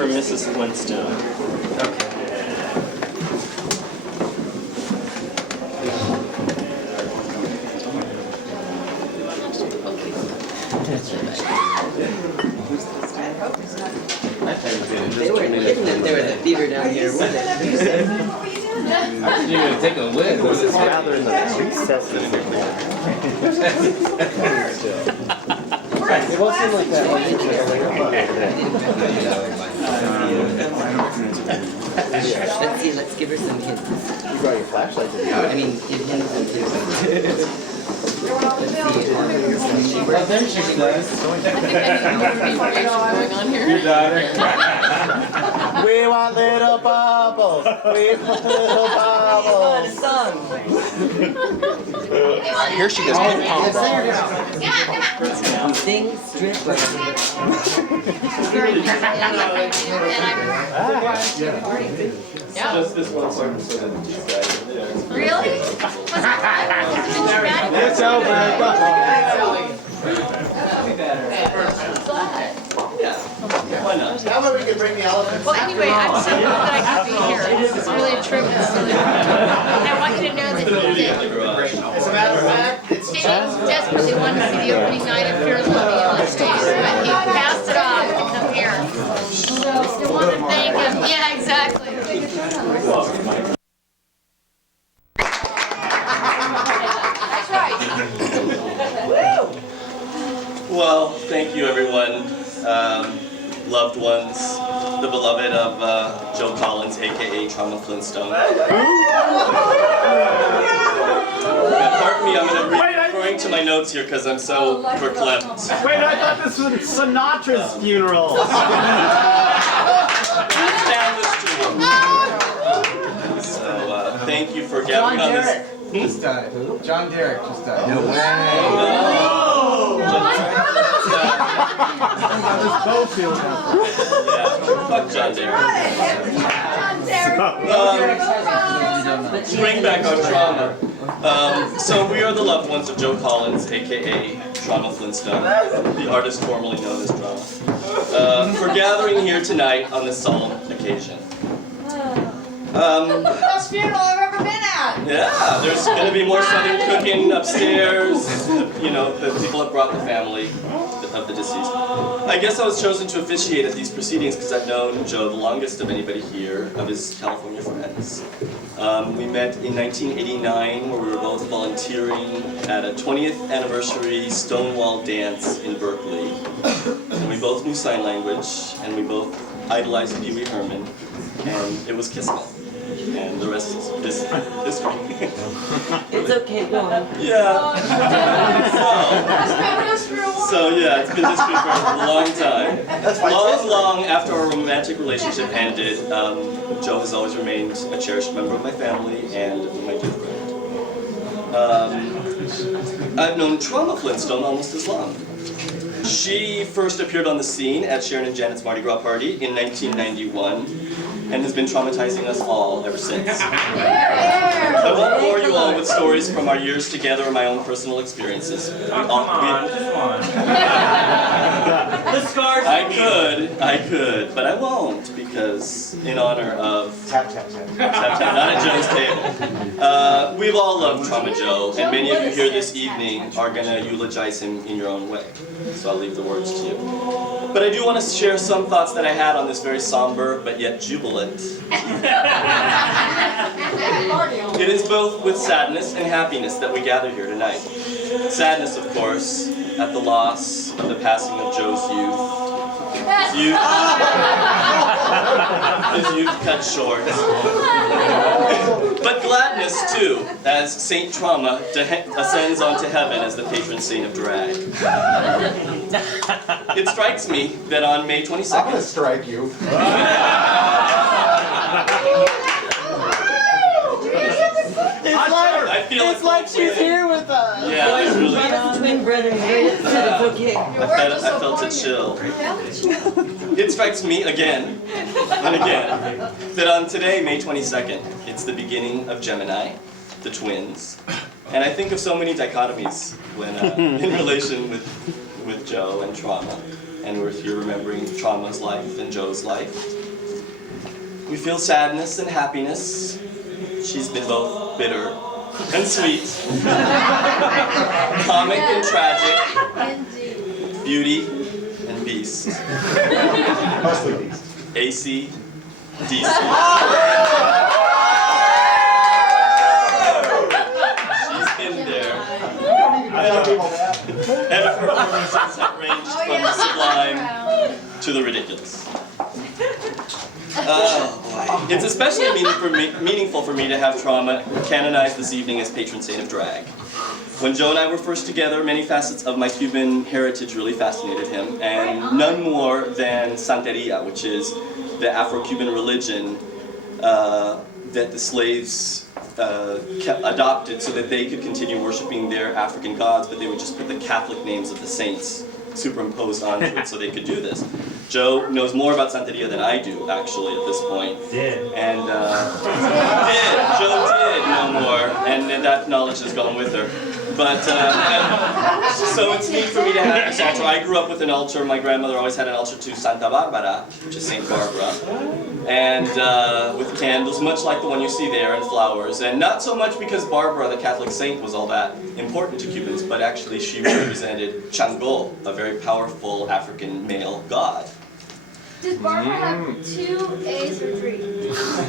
for Mrs. Flintstone. Okay. They weren't kidding if there was a fever down here, was it? You're gonna take a whiff. This is rather in the recesses of It won't seem like that one. Let's see, let's give her some hints. You brought your flashlight today. I mean, give hints and hints. Let's see. Oh, there she goes. Going on here. Your daughter. We want little bubbles. We want little bubbles. Here she goes. Ping pong ball. Sing, strip, or Just this one part so that you guys. Really? Was it bad? It's over. Why not? How about we can bring the elephants? Well, anyway, I'm so glad that I could be here. It's really a trip. And I want you to know that he did. As a matter of fact, it's James desperately wanted to see the opening night of Fear and Loathing on the stage, but he passed it off to come here. So I want to thank him. Yeah, exactly. That's right. Well, thank you, everyone. Loved ones, the beloved of Joe Collins, aka Trauma Flintstone. Pardon me, I'm going to be referring to my notes here because I'm so verklempt. Wait, I thought this was Sinatra's funeral. So, thank you for gathering on this. just died. John Derek just died. No way. Fuck John Derek. Bring back our trauma. So we are the loved ones of Joe Collins, aka Trauma Flintstone, the artist formerly known as Trauma, for gathering here tonight on this solemn occasion. Best funeral I've ever been at! Yeah, there's going to be more southern cooking upstairs. You know, the people have brought the family of the deceased. I guess I was chosen to officiate at these proceedings because I've known Joe the longest of anybody here, of his California friends. We met in 1989 where we were both volunteering at a 20th anniversary Stonewall dance in Berkeley. And we both knew sign language, and we both idolized Pee Wee Herman, and it was Kismet. And the rest is history. it's okay, go on. Yeah. So yeah, it's been history for a long time. Long after our romantic relationship ended, Joe has always remained a cherished member of my family and my dear friend. I've known Trauma Flintstone almost as long. She first appeared on the scene at Sharon and Janet's Mardi Gras party in 1991. And has been traumatizing us all ever since. I won't bore you all with stories from our years together or my own personal experiences. The scars. I could, but I won't because in honor of Tap. not at Joe's table. We've all loved Trauma Joe, and many of you here this evening are gonna eulogize him in your own way. So I'll leave the words to you. But I do want to share some thoughts that I had on this very somber but yet jubilant. It is both with sadness and happiness that we gather here tonight. Sadness, of course, at the loss of the passing of Joe's youth. His youth cut short. But gladness, too, as Saint Trauma ascends onto heaven as the patron saint of drag. It strikes me that on May 22nd... I'm gonna strike you. It's like she's here with us. Yeah, it's really... Twin brothers, it's okay. I felt it chill. It strikes me again and again that on today, May 22nd, it's the beginning of Gemini, the twins. And I think of so many dichotomies when in relation with with Joe and Trauma, and we're here remembering Trauma's life and Joe's life. We feel sadness and happiness. She's been both bitter and sweet, comic and tragic, beauty and beast. Mostly beast. AC, DC. She's been there. And her performances have ranged from the sublime to the ridiculous. Oh boy. It's especially meaningful for me to have Trauma canonized this evening as patron saint of drag. When Joe and I were first together, many facets of my Cuban heritage really fascinated him, and none more than Santeria, which is the Afro-Cuban religion that the slaves adopted so that they could continue worshiping their African gods, but they would just put the Catholic names of the saints superimposed onto it so they could do this. Joe knows more about Santeria than I do, actually, at this point. And Joe did know more, and that knowledge has gone with her. But, so it's neat for me to have this altar. I grew up with an altar. My grandmother always had an altar to Santa Barbara, which is Saint Barbara, and with candles, much like the one you see there, and flowers. And not so much because Barbara, the Catholic saint, was all that important to Cubans, but actually she represented Chango, a very powerful African male god. Does Barbara have 2 A's or 3?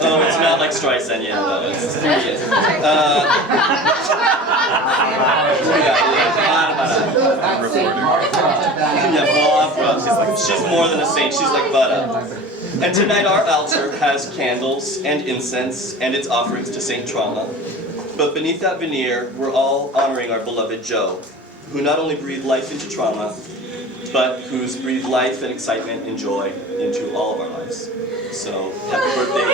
Oh, it's not like Streisand yet, though. It's 3 A's. She's more than a saint, she's like Buddha. And tonight our altar has candles and incense and its offerings to Saint Trauma. But beneath that veneer, we're all honoring our beloved Joe, who not only breathed life into Trauma, but who's breathed life and excitement and joy into all of our lives. So, happy birthday.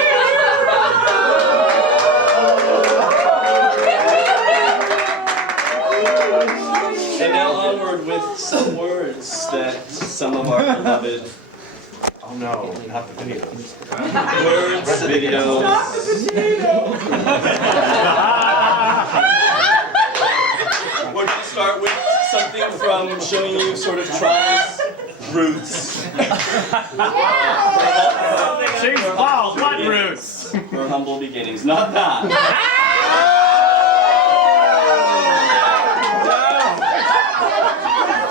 And now onward with some words that some of our beloved... Oh no, not the video. Words, videos... Not the potato! We're going to start with something from showing you sort of Trauma's roots. She's bald, butt roots! Her humble beginnings. Not that.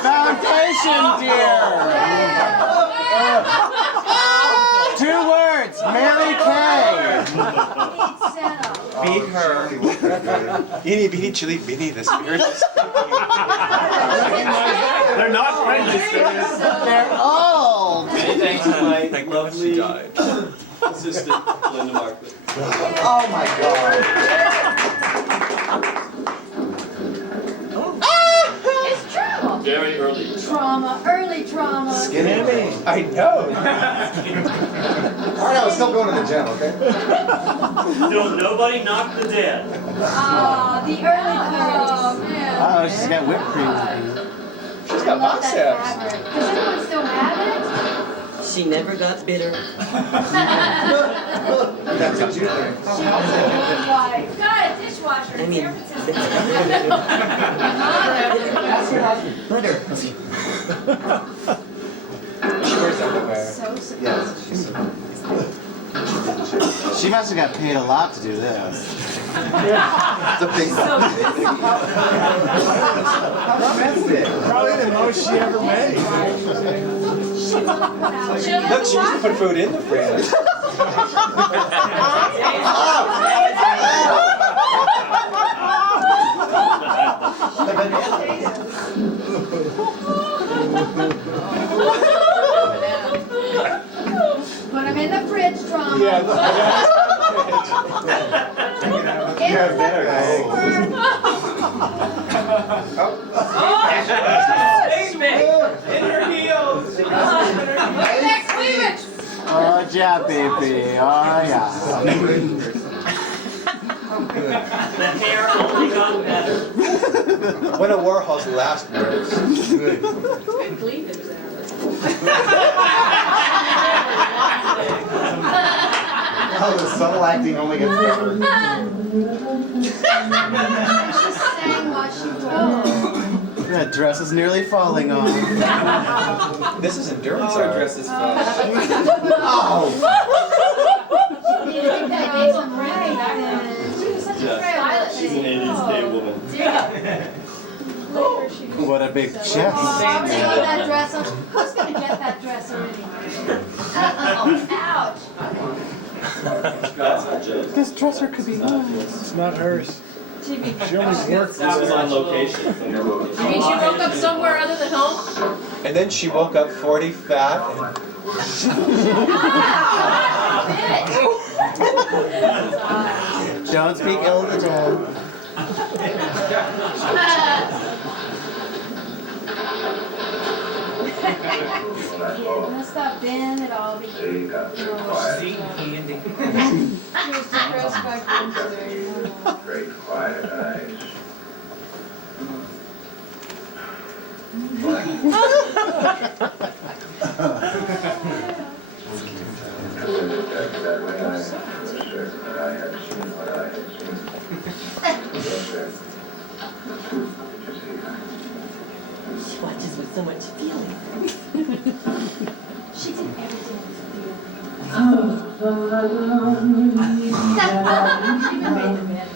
Foundation, dear! 2 words, Mary Kay! Beat her. Beanie, beanie, chili, beanie, the spirits. They're not friendly spirits. They're old! Many thanks to my lovely assistant, Linda Markman. Oh my god. It's trauma. Very early. Trauma, early trauma. Skinny. I know. Alright, I was still going to the gym, okay? Don't nobody knock the dead. The early 30s. Man. Oh, she's got whipped cream. She's got box abs. Does anyone still have it? She never got bitter. That's what you think. She was a good wife. Got a dishwasher I in mean, San Francisco. butter. She wears underwear. So surprised. Yes, she's She must have got paid a lot to do this. It's a big Probably the most she ever made. Look, she used to put food in the fridge. Put them in the fridge, Trauma. Yeah, In Yeah, the better, fridge. In her heels. That cleavage. Oh, yeah, baby. Oh, yeah. The hair only got better. One of Warhol's last words. Good. Good cleavage there. Oh, the subtle acting only gets better. She sang while she told. That dress is nearly falling off. This is endurance. Our dress is fun. Oh! You need to get that base on right. She's such a Yes. frail She's an 80s gay woman. What a big chest. Oh, they got that dress on. Who's gonna get that dress already? Oh, ouch. That's not joke. This dresser could be mine. It's not hers. She only works. This was on location. You mean she woke up somewhere other than home? And then she woke up 40 fat. Don't speak ill of the dead. Yeah, messed up Ben at all because Candy. she was disrespectful today. Great quiet eyes. That way I was certain that I had seen what I had seen. Yes, sir. Did you see her? She watches with so much feeling. She did everything with fear. She even made the bed.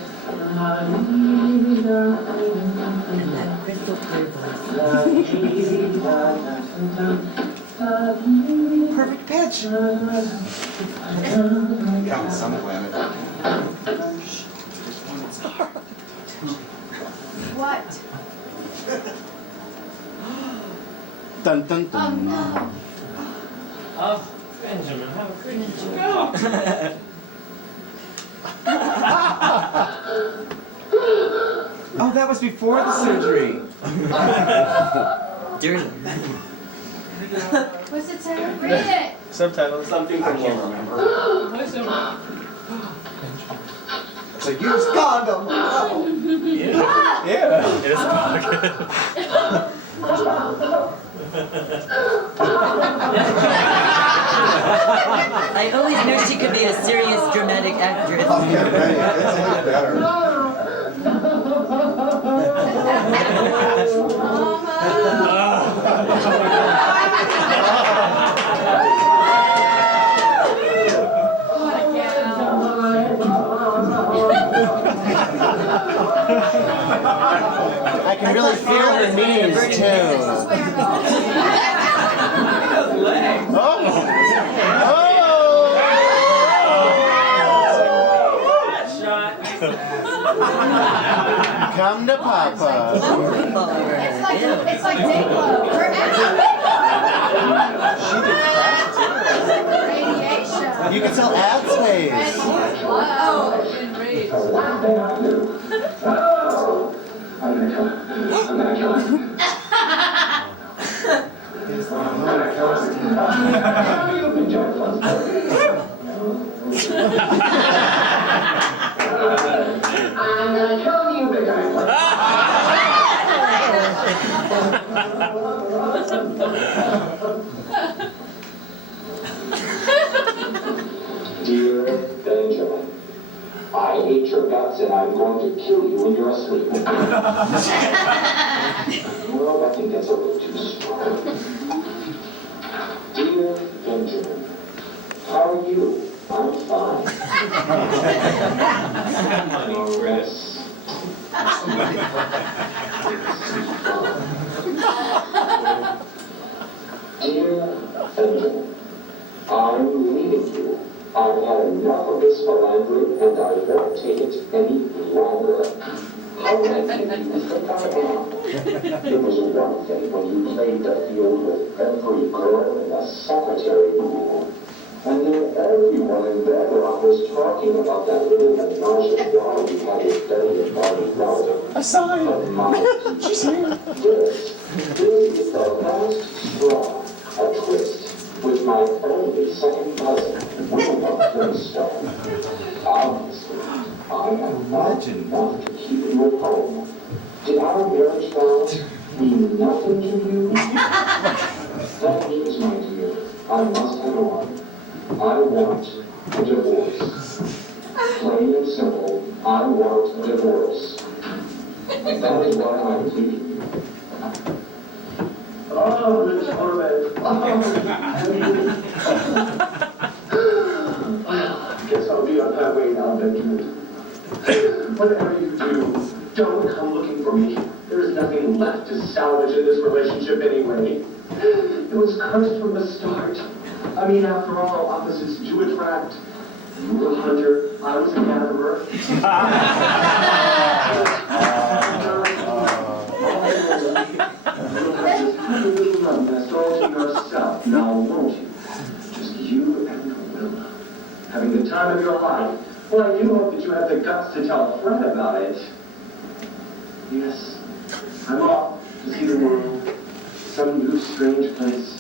And that crystal clear voice. Perfect pitch. Got some planet. What? Dun dun Oh dun. no. Oh, Benjamin, how could you? Oh, that was before the surgery. Dirty. What's it say? Read it. Subtitles. Something from Laura. It's a used condom. I always knew she could be a serious dramatic actress. Get ready. It's even better. I can really feel her knees too. Come to Papa. It's like Dayclo. Her radiation. You can sell ad space. Whoa. Enraged. Dear Benjamin, I hate your guts and I'm going to kill you when you're asleep. Well, I think that's a little too strong. Dear Benjamin, how are you? I'm fine. Yes. Dear Benjamin, I'm leaving you. I've had enough of this philandering and I won't take it any longer. How many do you think I am? It was one thing when you played the field with every girl in the secretary pool. And then everyone in Bedrock was talking about that little menage a trois you had with Betty and Bobby Brown. A sign. But my, She's here. this is the last straw, a twist. With my only second cousin, Trauma Flintstone. Honestly, I am not enough to keep you at home. Did our marriage vows mean nothing to you? That means, my dear, I must head on. I want a divorce. Plain and simple, I want a divorce. And that is why I'm leaving you. Oh, the torment. Well, I guess I'll be on my way now, Benjamin. Whatever you do, don't come looking for me. There is nothing left to salvage in this relationship anyway. It was cursed from the start. I mean, after all, opposites do attract. You were a hunter, I was a gatherer. Have a little numbness all to yourself now, won't you? Just you and Willa. Having the time of your life. Well, I do hope that you have the guts to tell Fred about it. Yes, I'm off to see the world. Some new strange place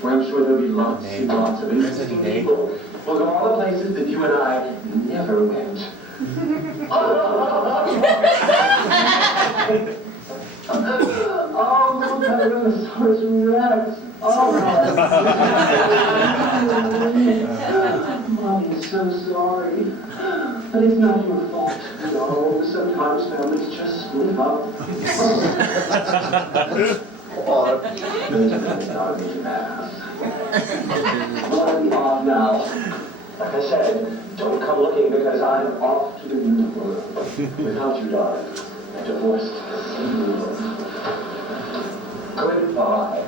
where I'm sure there'll be lots and lots of interesting people. We'll go all the places that you and I never went. Oh, look at Tyrannosaurus Rex. Oh, Mommy is so sorry. But it's not your fault. No, sometimes families just split up. Not me, man. I'm off now. Like I said, don't come looking because I'm off to the new world. Without you, darling. Divorced. Goodbye.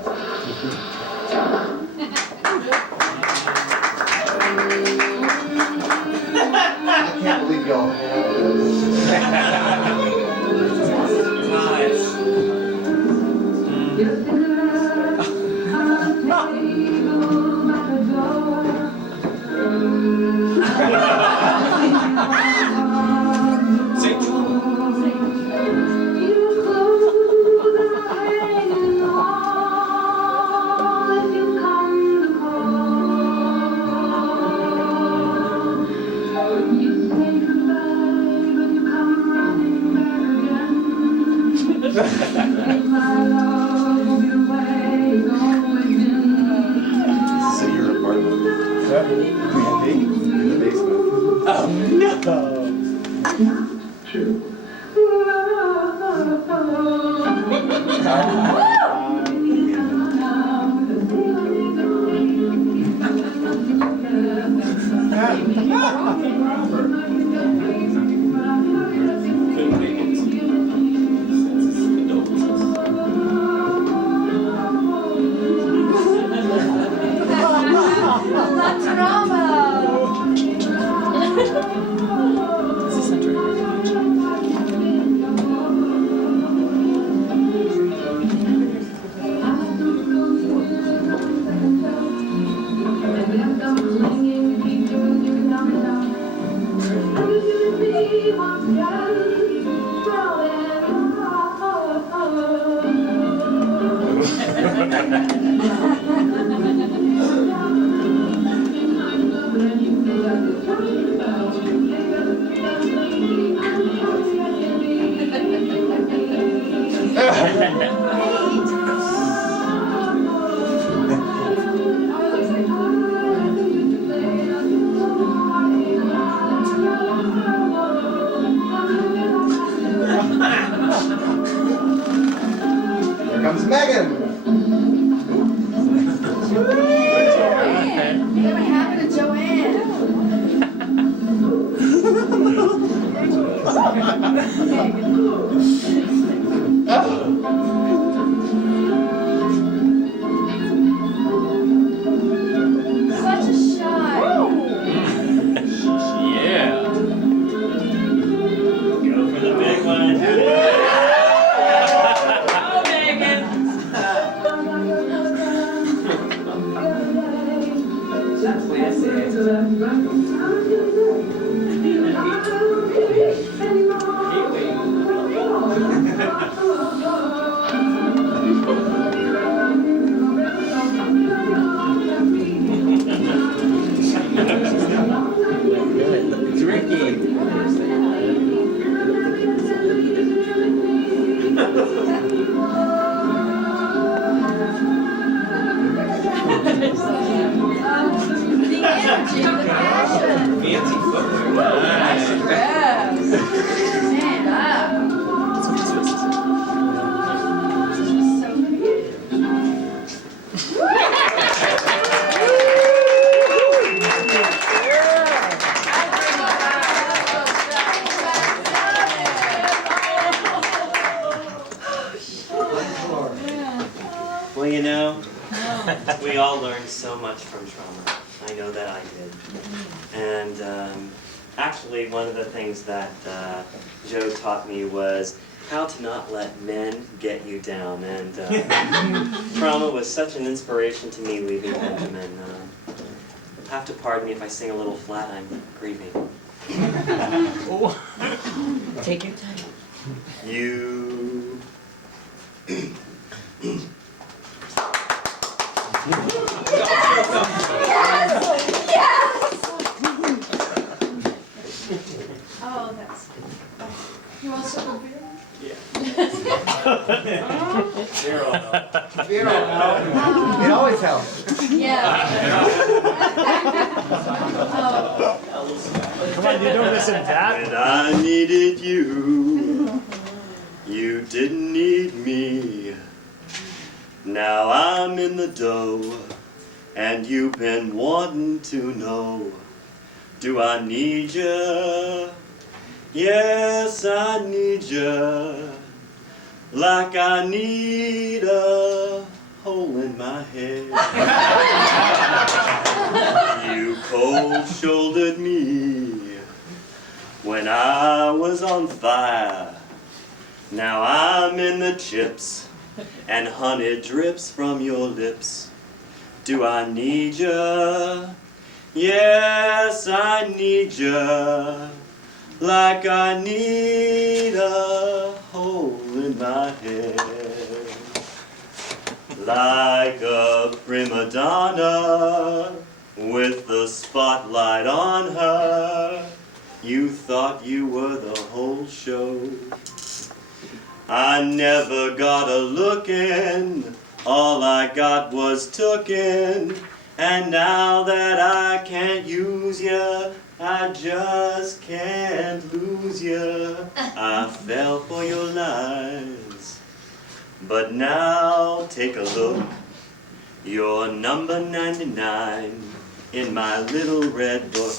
I can't believe y'all have We all learned so much from trauma. I know that I did. And actually, one of the things that Joe taught me was how to not let men get you down. And trauma was such an inspiration to me leaving Benjamin. Have to pardon me if I sing a little flat, I'm grieving. Take your time. You Oh, that's. You want some beer? Zero. It always helps. Yeah. Come on, you don't listen to that. When I needed you, you didn't need me. Now I'm in the dough, and you've been wanting to know, do I need ya? Yes, I need ya, like I need a hole in my head. You cold-shouldered me when I was on fire. Now I'm in the chips, and honey drips from your lips. Do I need ya? Yes, I need ya, like I need a hole in my head. Like a prima donna with the spotlight on her, you thought you were the whole show. I never got a lookin', all I got was tookin', and now that I can't use ya, I just can't lose ya. I fell for your lies, but now take a look. You're number 99 in my little red book.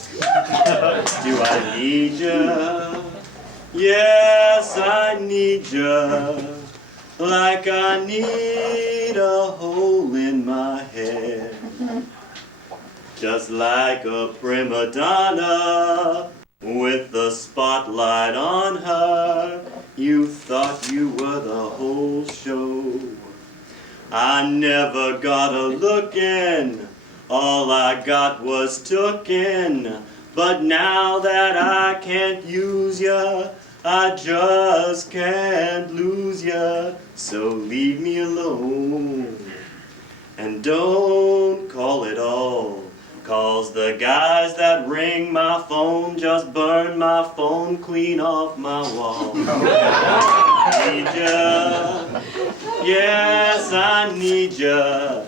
Do I need ya? Yes, I need ya, like I need a hole in my head. Just like a prima donna with the spotlight on her, you thought you were the whole show. I never got a lookin', all I got was tookin', but now that I can't use ya, I just can't lose ya. So leave me alone, and don't call it all, 'cause the guys that ring my phone just burn my phone clean off my wall. I need ya, yes I need ya,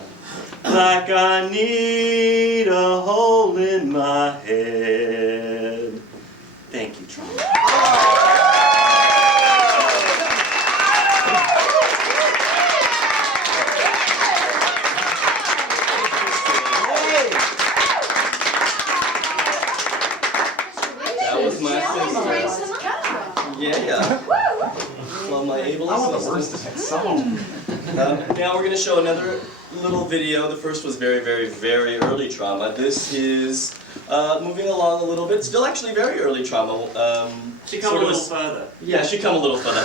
like I need a hole in my head. Thank you, Trauma. That was my sister. Yeah. Well, my able assistant. Now we're going to show another little video. The first was very, very, very early trauma. This is moving along a little bit. Still actually very early trauma. She come a little further. Yeah, she come a little further.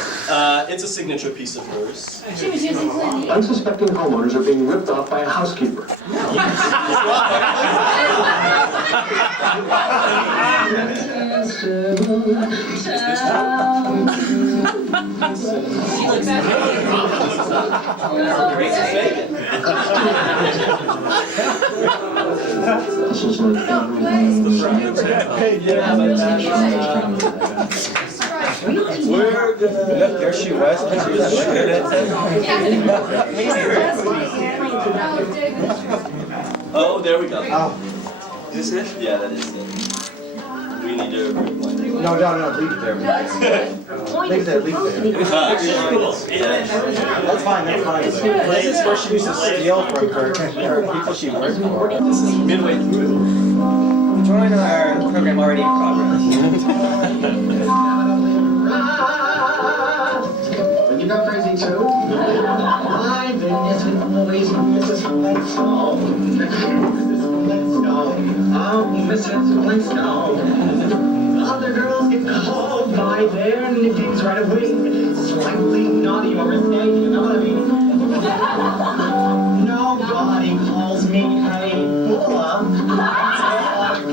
It's a signature piece of hers. She was using Clinique. Unsuspecting homeowners are being ripped off by a housekeeper. She looks This is like Where There she was. Oh, there we go. Oh, Is this it? Yeah, that is it. We need to rewind. no, leave it there. Leave it there, leave it there. That's fine, that's fine. This is where she used to steal from her people she worked for. This is midway through. Join our program already in progress. But you go crazy too? I've been missing please, Mrs. Flintstone. Mrs. Flintstone. Oh, Mrs. Flintstone. Other girls get called by their nicknames right away. Slightly naughty or risque, you know what I mean? Nobody calls me Hey Bulla.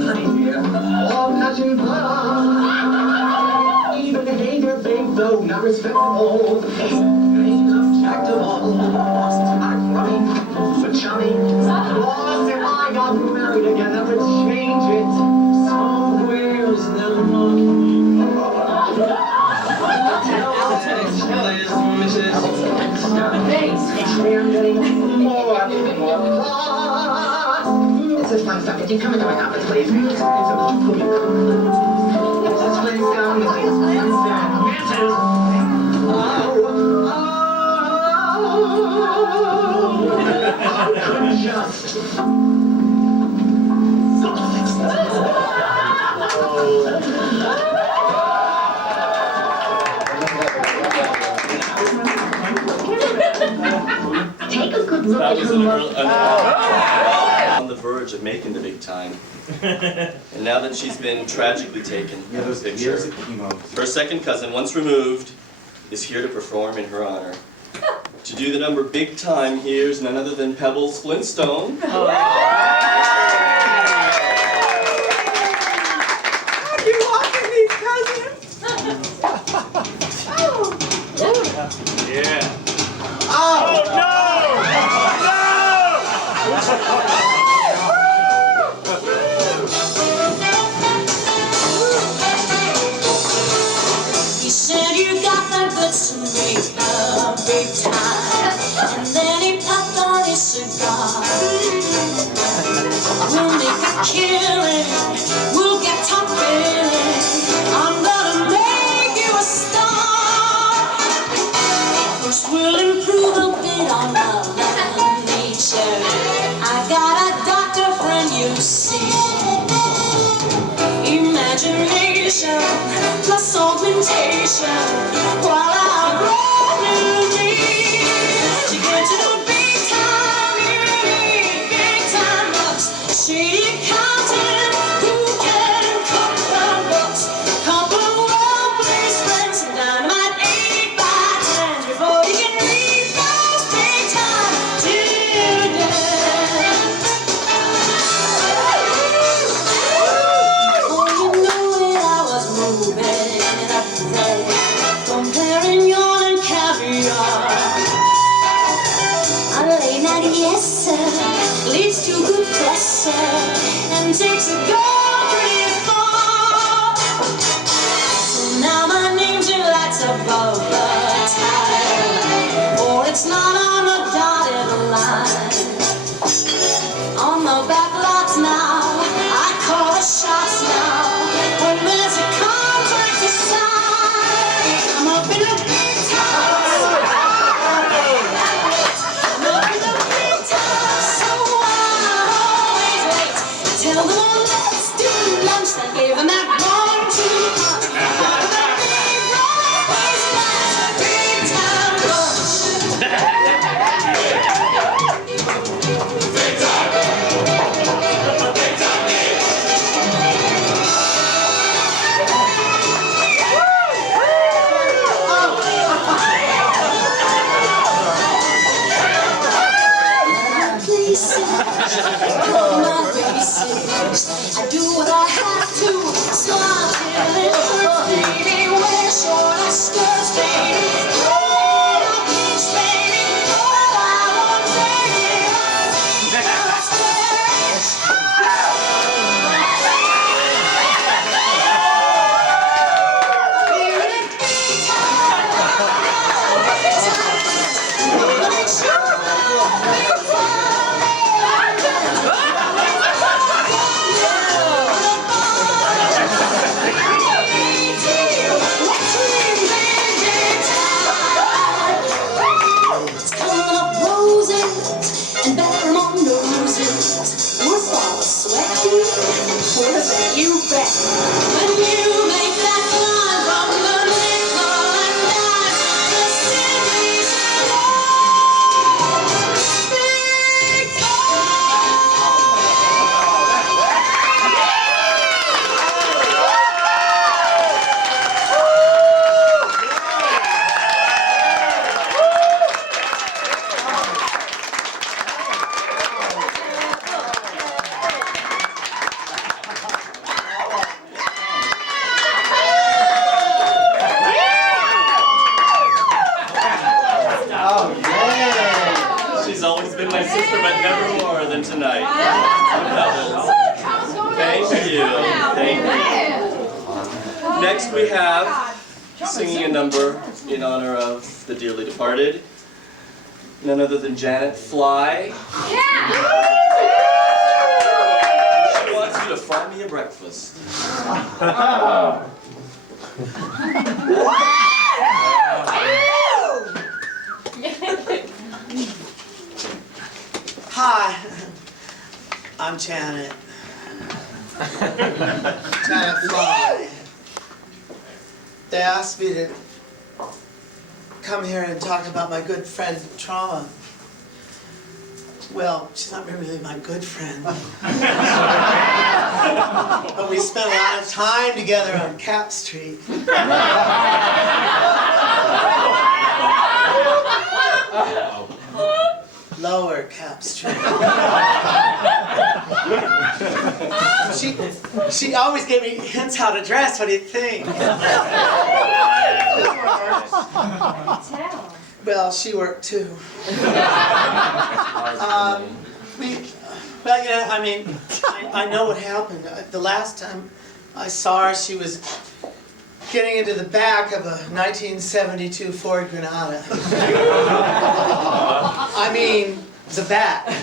Crazy. Or Passion Bulla. Even behavior, babe, though not respectable. Ain't objectable. Not funny, but chummy. Plus, if I got married again, that would change it. So where's the monkey? Mrs. Actually, I'm getting more and more lost. Mrs. Flintstone, could you come into my office, please? Mrs. Flintstone, Mrs. Flintstone. Take a good look That at was her. on the verge of making the big time. And now that she's been tragically taken Yeah, out those of the years picture, of chemo. her second cousin, once removed, is here to perform in her honor. To do the number Big Time, here's none other than Pebbles Flintstone. Yeah. He said you got the goods to make a big time, and then he puffed on his cigar. We'll make a killing, we'll get top billing. I'm gonna make you a star. First we'll improve a bit on love and nature. I got a doctor friend, you see. Imagination plus augmentation while I roll in to get to the big time, you need big time bucks. Shady accountant who can cook the books. Couple of well-placed friends and dynamite 8 by 10s before you can read those big time dividends. Comparing yawn and caviar. A late night, yes sir, leads to good pleasure and takes a girl pretty far. So now my name's in lights above the tide, or it's not on the dotted line. On the back lots now, I call the shots now. When there's a contract to sign, I'm up in the big time. I'm up in the big time, so I always wait. Tell them let's do lunch. I gave them that 1-2 punch. I'm up in the big Broadway's night, big time lunch. I do what I have to, smile till it hurts, baby. Wear short skirts, baby. Hold up, bitch, baby. All I want, baby. That's and better on the roses. What's all the sweaty? You bet. When you make that line from the nickel and dime, the city's alive. Big Thank you. Thank you. Next we have singing a number in honor of the dearly departed, none other than Janet Fly. She wants you to fry me a breakfast. Hi, I'm Janet. Janet Fly. They asked me to come here and talk about my good friend Trauma. Well, she's not really my good friend. But we spent a lot of time together on Cap Street. Lower Cap Street. She always gave me hints how to dress. What do you think? Well, she worked too. Well, yeah, I mean, I know what happened. The last time I saw her, she was getting into the back of a 1972 Ford Granada. I mean, the back. Of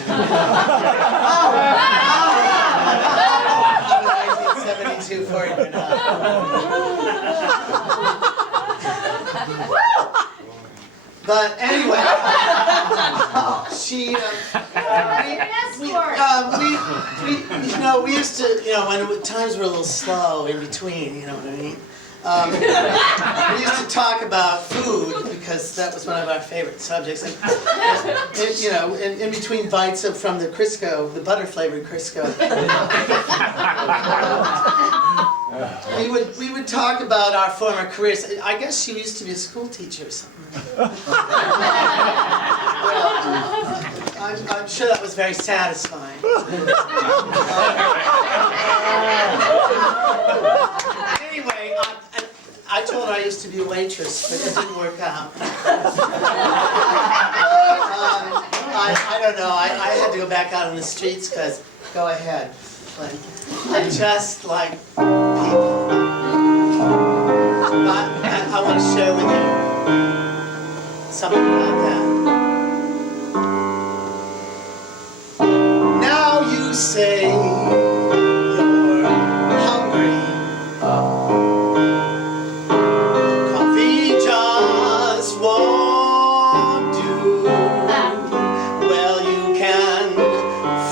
a 1972 Ford Granada. But anyway, she, we used to, when times were a little slow in between, you know what I mean? We used to talk about food because that was one of our favorite subjects. And in between bites from the Crisco, the butter-flavored Crisco, we would talk about our former careers. I guess she used to be a school teacher or something. I'm sure that was very satisfying. Anyway, I told her I used to be a waitress, but it didn't work out. I don't know. I had to go back out on the streets because, go ahead. I'm just like people. I want to share with you something about that. Now you say you're hungry. Coffee just won't do. Well, you can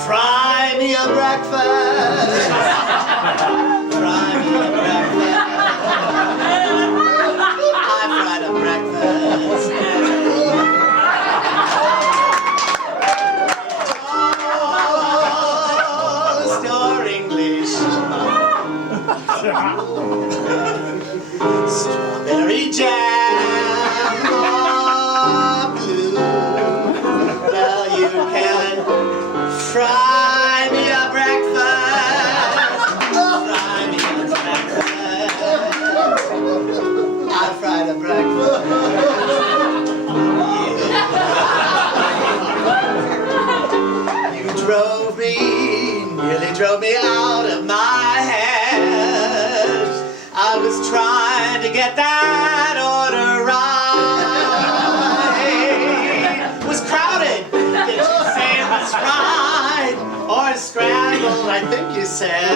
fry me a breakfast. Fry me a breakfast. I fried a breakfast. Toast or English. Strawberry jam or blue. Well, you can fry me a breakfast. Fry me a breakfast. I fried a breakfast. You nearly drove me out of my head. I was trying to get that order right. It was crowded. Did you say it was fried or scrambled? I think you said.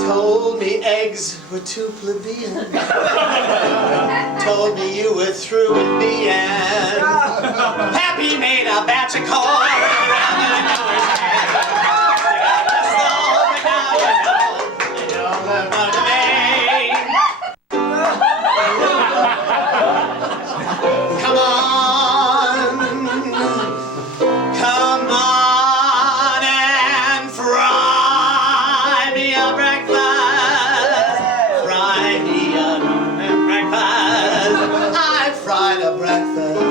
Told me eggs were too plebeian. Told me you were through with me and Happy made a batch of corn around the nose. Come on and fry me a breakfast. Fry me a breakfast. I fried a breakfast.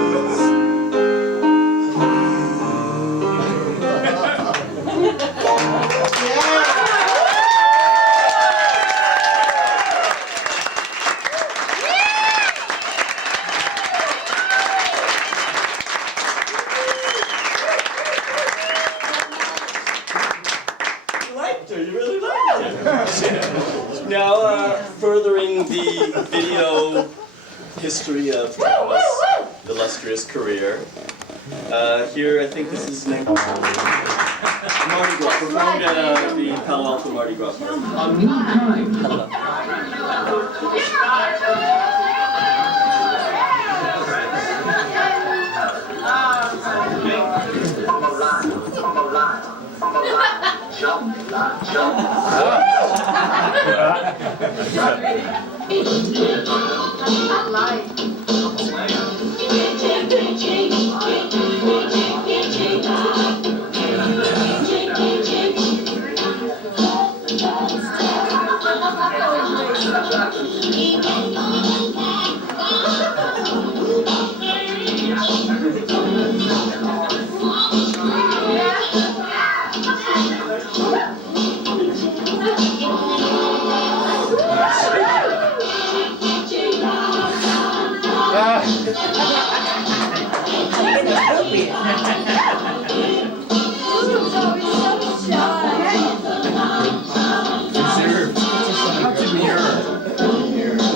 doctor. You really liked it. Now, furthering the video history of Trauma's illustrious career. Here, I think this is named Mardi Gras, performed at the Palo Alto Mardi Gras party. A new kind.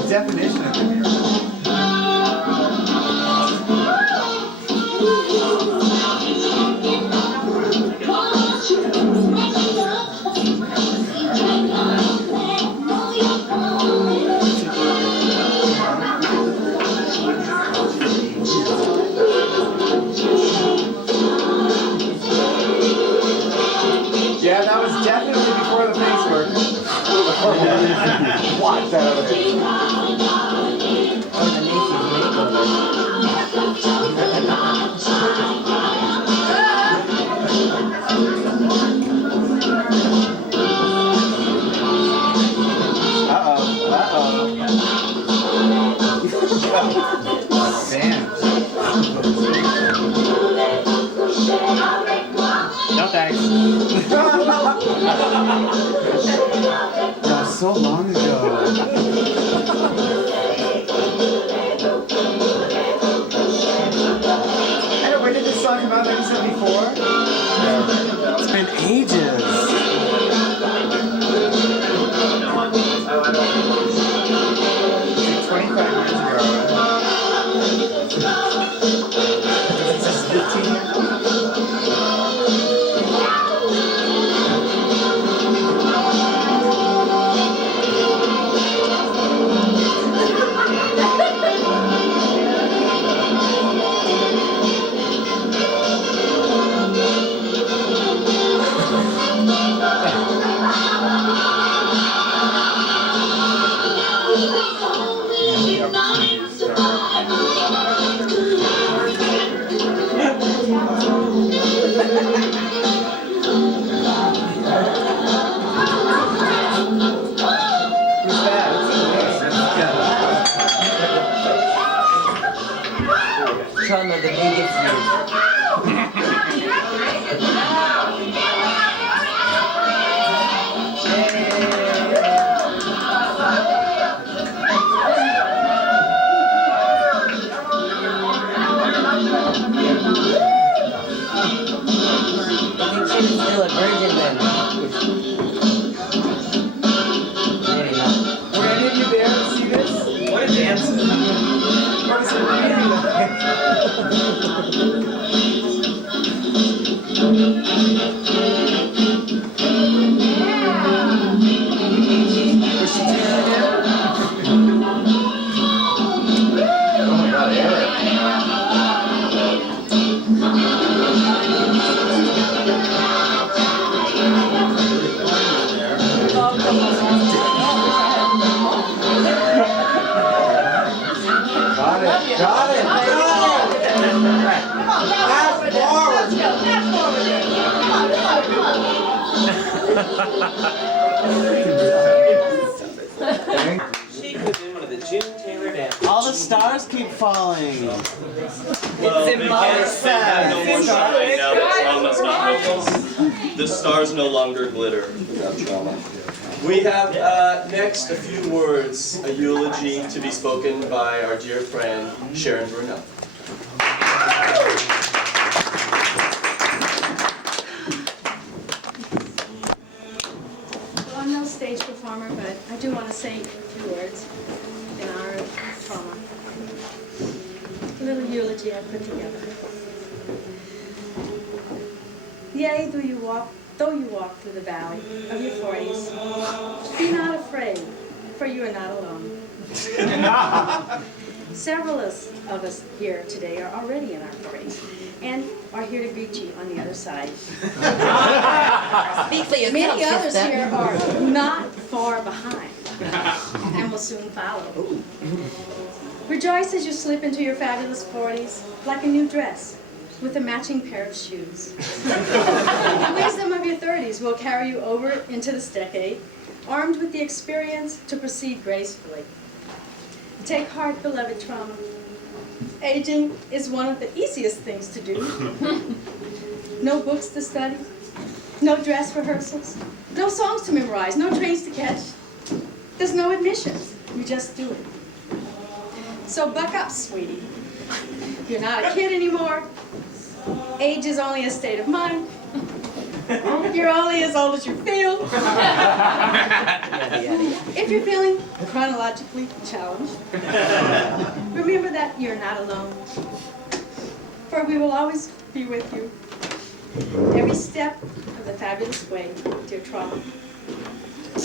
Definition of demure. Yeah, that was definitely before the face work. Watch that over there. No thanks. That was so long ago. I know, when did this song come out? 1974? Yeah. It's been ages. Like 25 years ago. Is this 15 years ago? Trauma, the biggest news. I think she was still a virgin then. Maybe not. Were any of you there to see this? What a dance. What is it really like? Was she doing it? Oh my god, Eric. Got it. Got it. She could do one of the June Taylor dance. All the stars keep falling. Well, they can't say that no more shine now that Trauma's not with us. The stars no longer glitter without Trauma. We have next a few words, a eulogy to be spoken by our dear friend Sharon Brunel. performer, but I do want to say a few words in honor of Trauma. A little eulogy I put together. Yea, though you walk through the valley of your 40s, be not afraid, for you are not alone. Several of us here today are already in our 40s and are here to greet you on the other side. Speak for yourself, Many others sister. here are not far behind and will soon follow. Rejoice as you slip into your fabulous 40s like a new dress with a matching pair of shoes. The wisdom of your 30s will carry you over into this decade, armed with the experience to proceed gracefully. Take heart, beloved Trauma. Aging is one of the easiest things to do. No books to study, no dress rehearsals, no songs to memorize, no trains to catch. There's no admissions, you just do it. So buck up, sweetie. You're not a kid anymore. Age is only a state of mind. You're only as old as you feel. If you're feeling chronologically challenged, remember that you're not alone. For we will always be with you. Every step of the fabulous way, dear Trauma.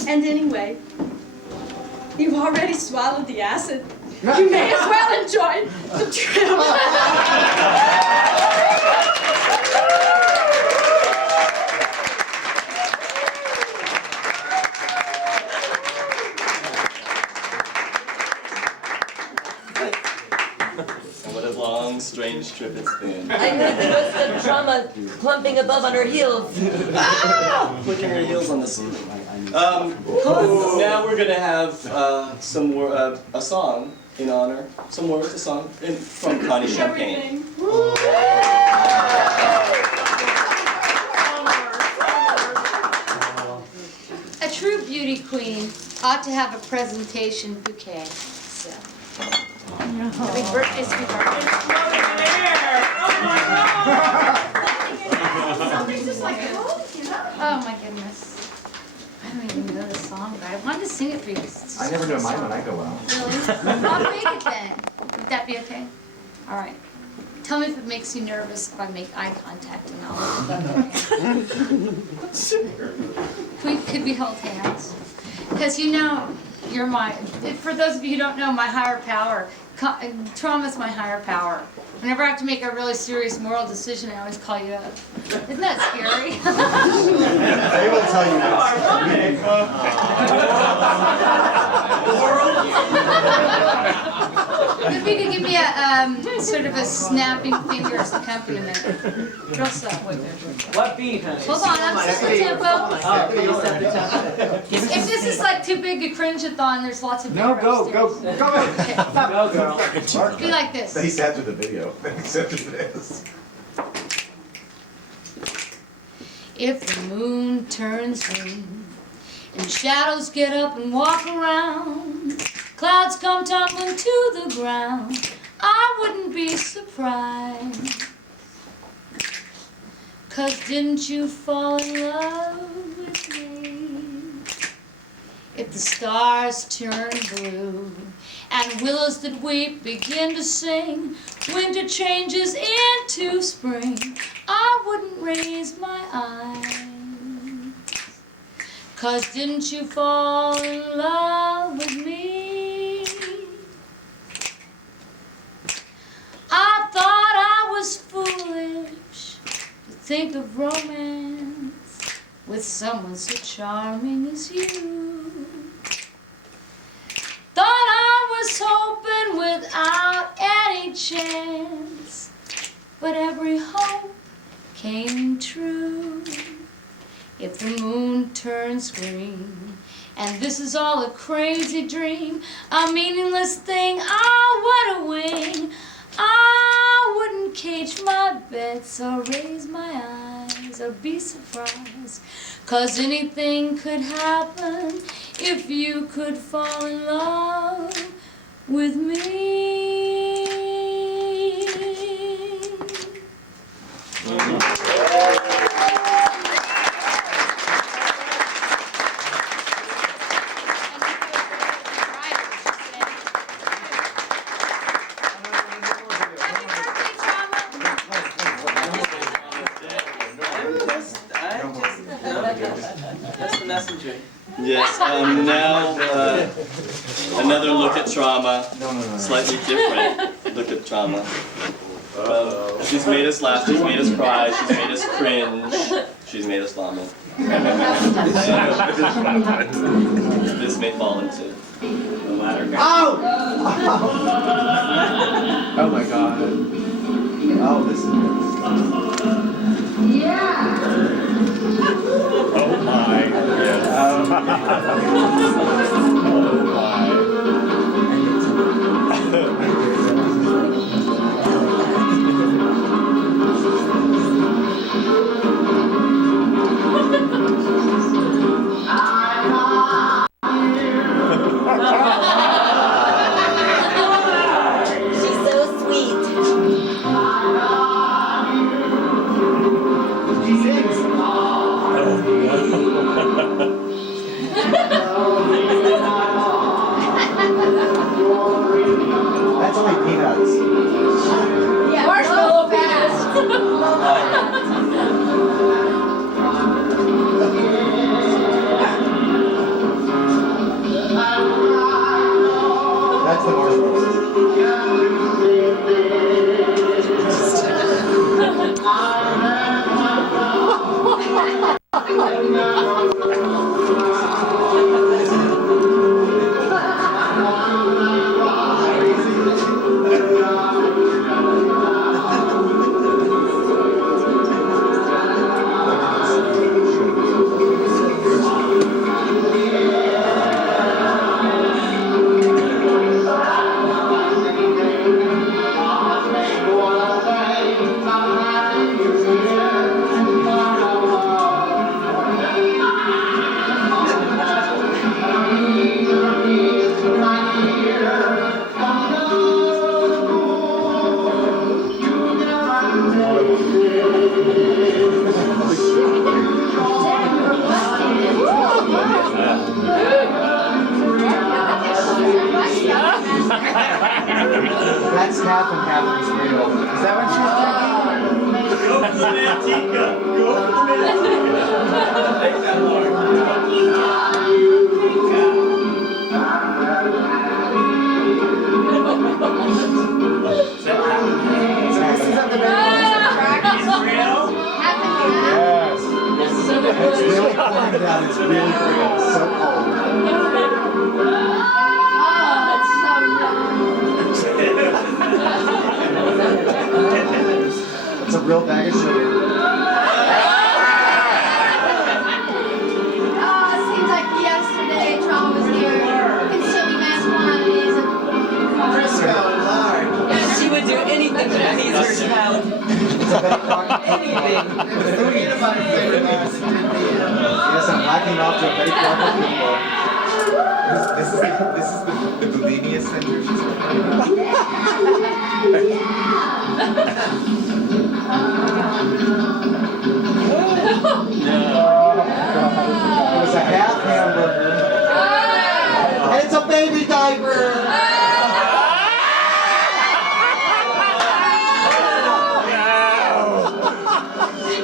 And anyway, you've already swallowed the acid. You may as well enjoy the trip. Strange trip it's been. I heard there was some Trauma clumping above on her heels. Clicking her heels on the ceiling. Now we're gonna have some more a song in honor, some words, a song from Connie Champagne. A true beauty queen ought to have a presentation bouquet. So. Happy birthday, sweetheart. Something just like Coke, you know? Oh my goodness. I don't even know the song, but I wanted to sing it for you. I never know mine when I go out. Really? I'll make it then. Would that be okay? All right. Tell me if it makes you nervous if I make eye contact and I'll could we hold hands? Because you know, you're my, for those of you who don't know, my higher power. Trauma's my higher power. Whenever I have to make a really serious moral decision, I always call you up. Isn't that scary? They will tell you If you could give me a sort of a snapping fingers accompaniment. Real slow. What beat, honey? Hold on, I'm setting the tempo. You set the tempo. If this is like too big a cringe-a-thon, there's lots of No, people go. upstairs. Go, girl. Be like this. He sat through the video. Accepted this. If the moon turns green and shadows get up and walk around, clouds come tumbling to the ground, I wouldn't be surprised. 'Cause didn't you fall in love with me? If the stars turn blue and willows that weep begin to sing, winter changes into spring, I wouldn't raise my eyes. 'Cause didn't you fall in love with me? I thought I was foolish to think of romance with someone so charming as you. Thought I was hoping without any chance, but every hope came true. If the moon turns green and this is all a crazy dream, a meaningless thing I want to wing, I wouldn't cage my bets or raise my eyes or be surprised, 'cause anything could happen if you could fall in love with me. That's the messenger. Yes, now another look at trauma. Slightly different look at trauma. She's made us laugh, she's made us cry, she's made us cringe, she's made us vomit. This may fall into the latter. Oh! Oh my god. Oh, this is. Yeah. Oh my. Yes. Oh my. She's so sweet. She sings. That's only peanuts. Yeah, marshmallow peanuts. That's the marshmallows. That's half and half is real. Is that what she's Go for the Mantica! Go for the Mantica! Take that one. Yes. It's really pouring down. It's really real. It's so cold. It's a real bag of sugar. Seems like yesterday Trauma was here consuming mass quantities of Frisco and lard. She would do anything to please her child. Anything. Peanut butter flavored lard that didn't need it. Yes, I'm hacking off to a Betty Crocker people. This is the bulimia center she's It was a half hamburger. And it's a baby diaper.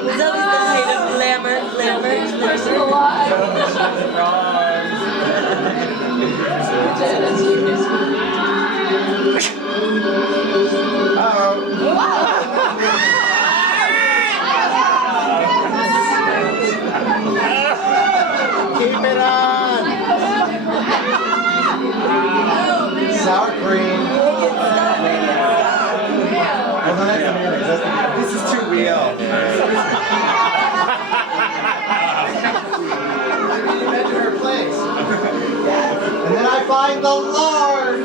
Was always the height of glamour, glamour, Keep it on. Sour cream. Oh, no, that's the mayonnaise. That's the mayonnaise. This is too real. Back to her place. And then I find the lard.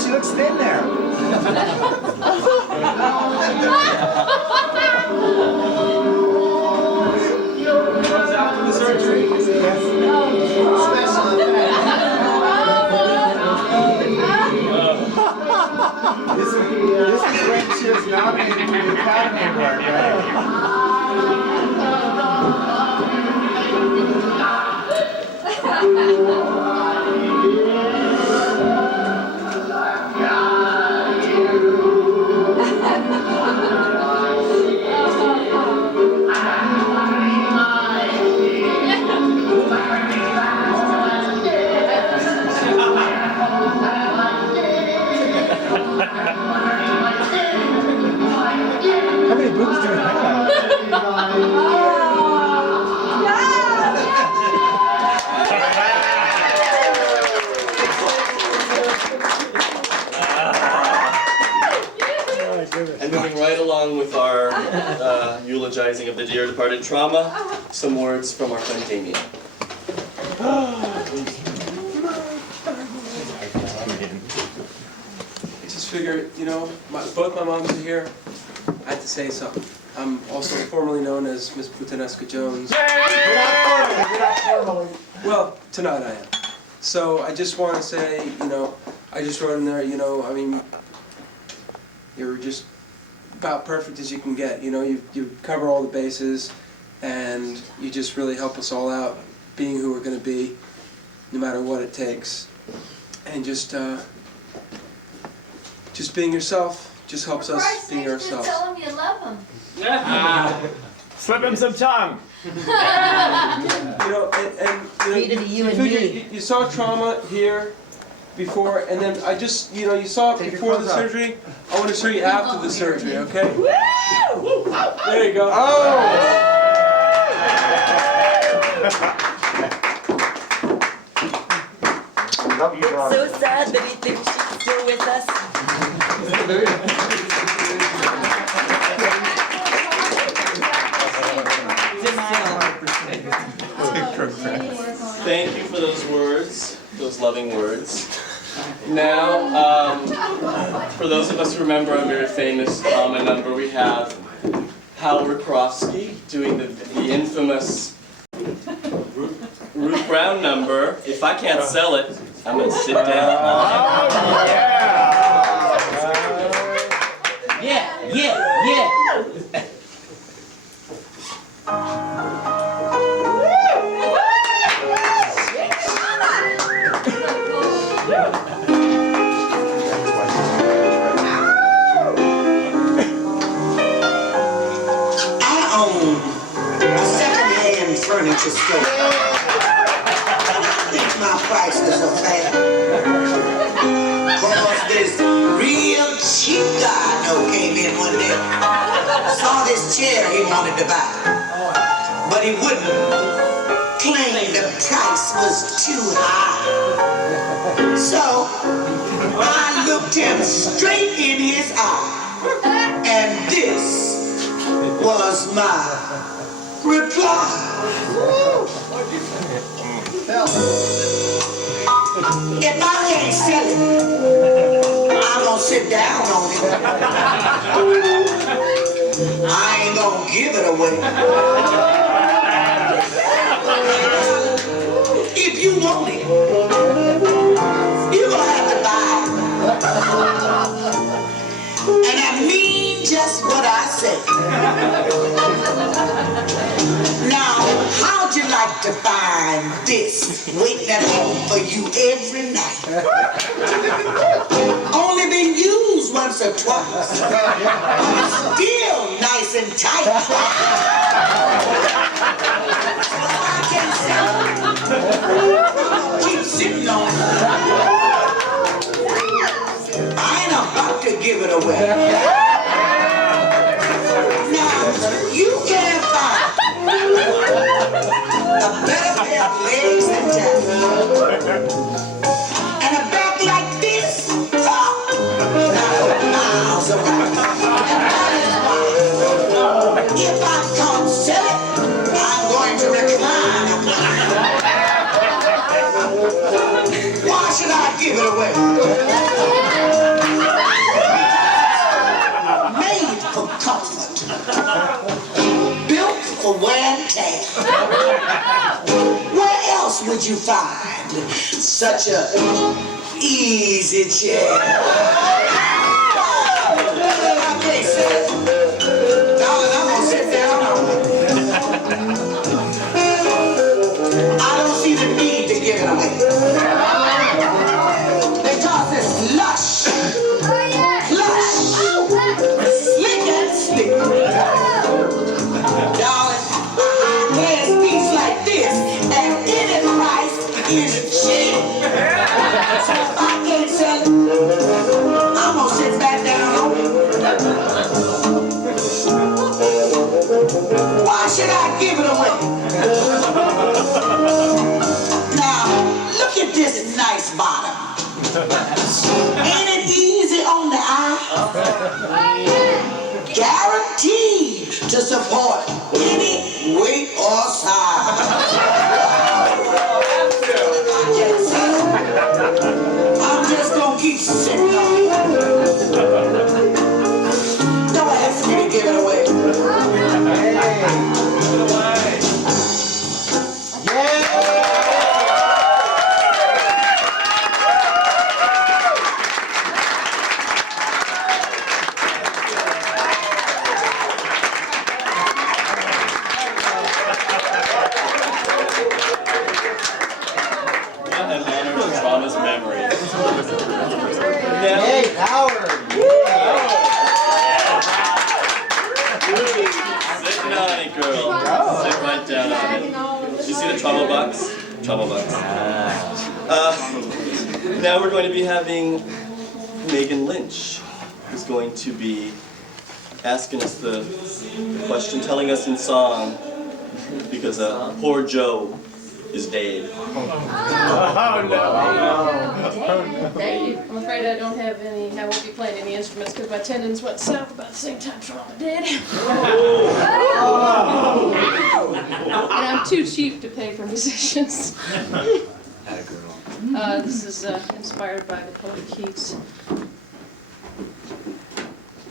She looks thin there. Comes out from the surgery. Special effect. This is when she was nominated for the Academy Award, right? eulogizing of the dear departed Trauma, some words from our friend Damien. I just figured, you know, both my moms are here. I had to say something. I'm also formerly known as Miss Puttanesca Jones. You're not formally. Well, tonight I am. So I just want to say, you know, I just wrote in there, you know, I mean, you're just about perfect as you can get. You know, you cover all the bases, and you just really help us all out, being who we're going to be, no matter what it takes. And just being yourself just helps us being ourselves. Tell him you love him. Slip him some tongue. You know, and you know, you saw Trauma here before, and then I just, you know, you saw it before the surgery. I want to show you after the surgery, okay? There you go. It's so sad that he thinks she's still with us. Thank you for those words, those loving words. Now, for those of us who remember a very famous Trauma number, we have Hal Rikrofsky doing the infamous Ruth Brown number. If I can't sell it, I'm going to sit down. Yeah. Furniture store. I think my prices are fair. Cause this real cheap guy I know came in one day, saw this chair he wanted to buy, but he wouldn't. Claimed the price was too high. So I looked him straight in his eye, and this was my reply. If I can't sell it, I'm gonna sit down on it. I ain't gonna give it away. If you want it, you're gonna have to buy it. And I mean just what I say. Now, how'd you like to find this waiting at home for you every night? Only been used once or twice, but still nice and tight. I can't sell it. Keep sitting on it. I ain't about to give it away. Now, you can't find a better pair of legs than that. And a back like this, miles around. That is why, if I can't sell it, I'm going to recline. Why should I give it away? Made for comfort, built for wear and tear. Where else would you find such a easy chair? I can't sit. Darling, I'm gonna sit down on it. I don't see the need to give it away. Because it's lush, slick and slick. Darling, a high-class piece like this at any price is cheap. So if I can't sell it, I'm gonna sit back down on it. Why should I give it away? Now, look at this nice bottom. Ain't it easy on the eye? Guaranteed to support sick of me. Don't ask me to give it away. What an honor to Trauma's memory. Hey, Howard! Sit on it, girl. Sit right down on it. You see the Trauma box? Trauma box. Now we're going to be having Megan Lynch, who's going to be asking us the question, telling us in song, because poor Joe is dead. Thank you. I'm afraid I don't have any, I won't be playing any instruments because my tendons went south about the same time Trauma did. And I'm too cheap to pay for musicians. This is inspired by the poet Keats.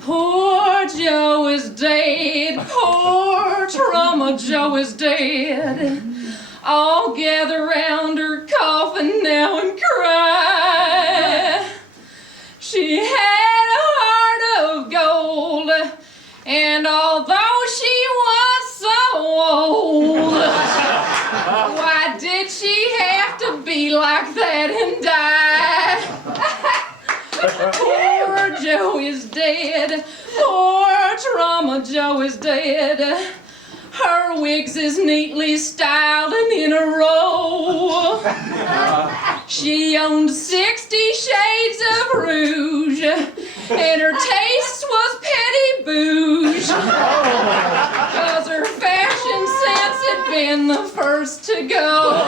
Poor Joe is dead, poor Trauma Joe is dead. All gather round her coffin now and cry. She had a heart of gold, and although she was so old, why did she have to be like that and die? Poor Joe is dead, poor Trauma Joe is dead. Her wigs is neatly styled and in a row. She owned 60 shades of rouge, and her taste was petty bouge. 'Cause her fashion sense had been the first to go.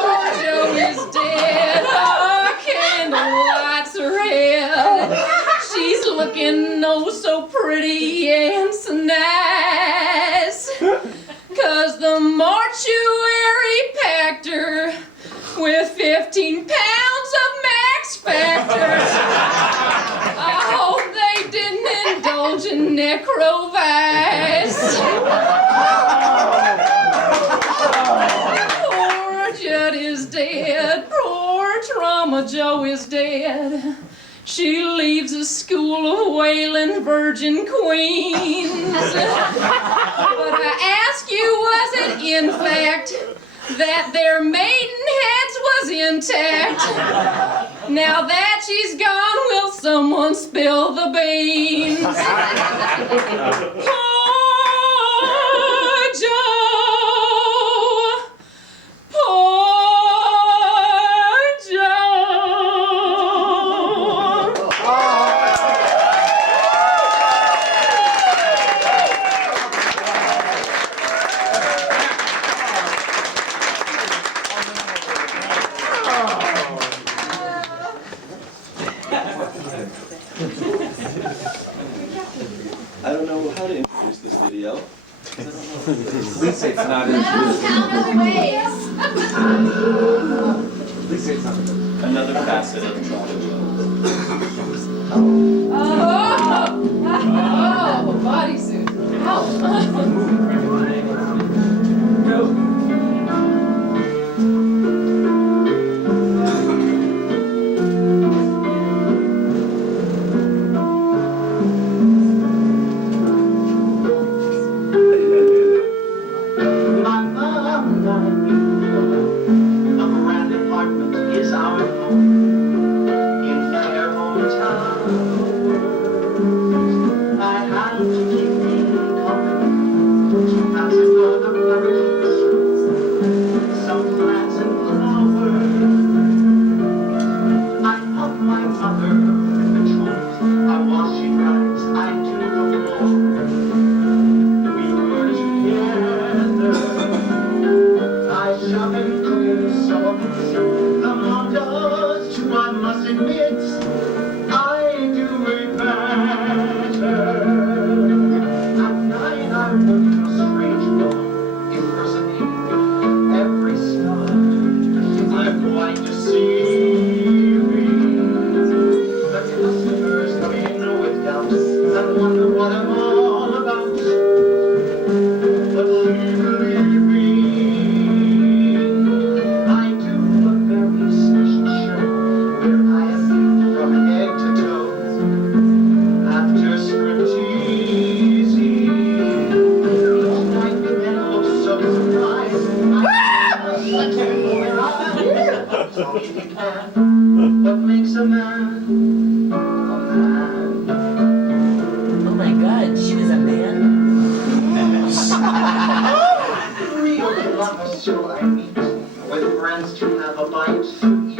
Poor Joe is dead, her candle lights her head. She's looking oh so pretty and so nice, 'cause the mortuary packed her with 15 pounds of Max Factors. I hope they didn't indulge in necrovice. Poor Judd is dead, poor Trauma Joe is dead. She leaves a school of wailing virgin queens. But I ask you, was it in fact that their maidenheads was intact? Now that she's gone, will someone spill the beans? Poor Joe, poor I don't know how to introduce this video. Please say it's not Please say it's not Another facet of Trauma Joe. Oh, bodysuit. I had to keep just to have a bite to eat.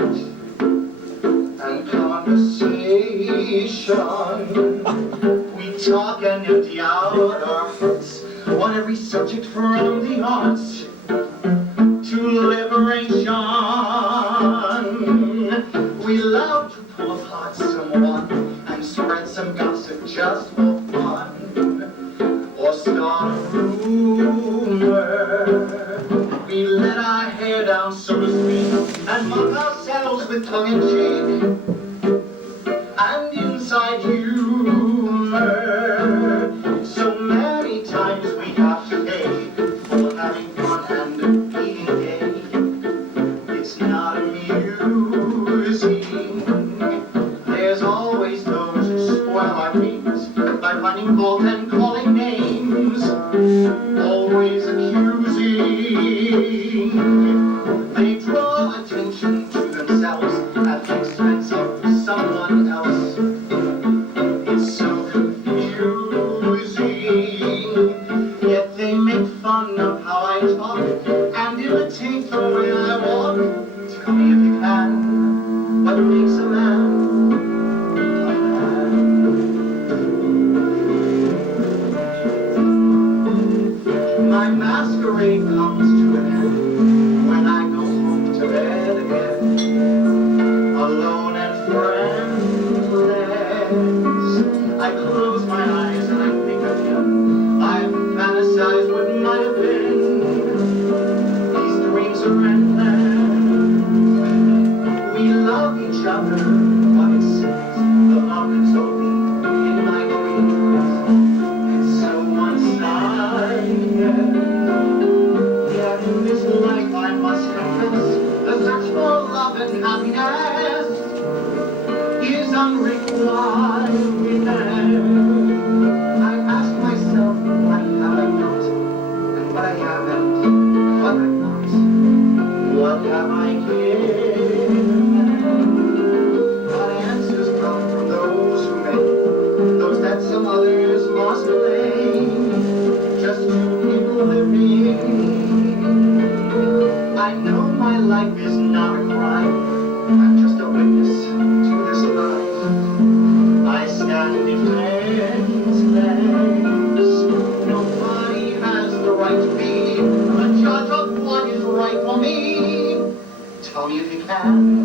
And conversation, we talk and empty out our hearts on every subject from the arts to liberation. We love to pull apart someone and spread some gossip just for fun, or start a rumor. We let our hair down, so to speak, and mock ourselves with tongue in cheek and inside humor. So many times we have to pay for having fun and being gay. It's not amusing. There's always those who spoil our dreams by finding fault and calling names, always accusing. They draw attention to themselves at the expense of someone else. It's so confusing, yet they make fun of how I talk and imitate the way I walk. Tell me if you can, what makes a man a man? My masquerade comes to an end when I go home to bed again, alone and friendless. I close my eyes and I think of him. I fantasize what might have been. These dreams are endless. We love each other, but it seems the love that's only in my dreams. It's so one-sided. Yet in this life I must confess, the search for love and happiness is unrequited. I ask myself, what have I not, and what I haven't, what I'm not. What have I given? What answers come from those who make, those that some others must blame, just to keep living. I know my life is not a crime. I'm just a witness to this life. I stand defenseless. Nobody has the right to be a judge of what is right for me. Tell me if you can.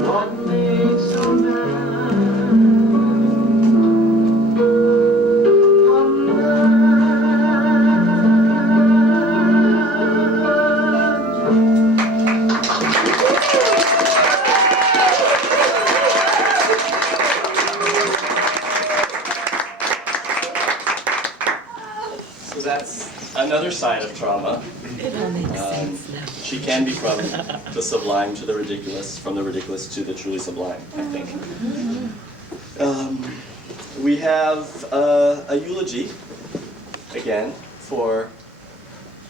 What makes a man a So that's another side of trauma. She can be from the sublime to the ridiculous, from the ridiculous to the truly sublime, I think. We have a eulogy, again, for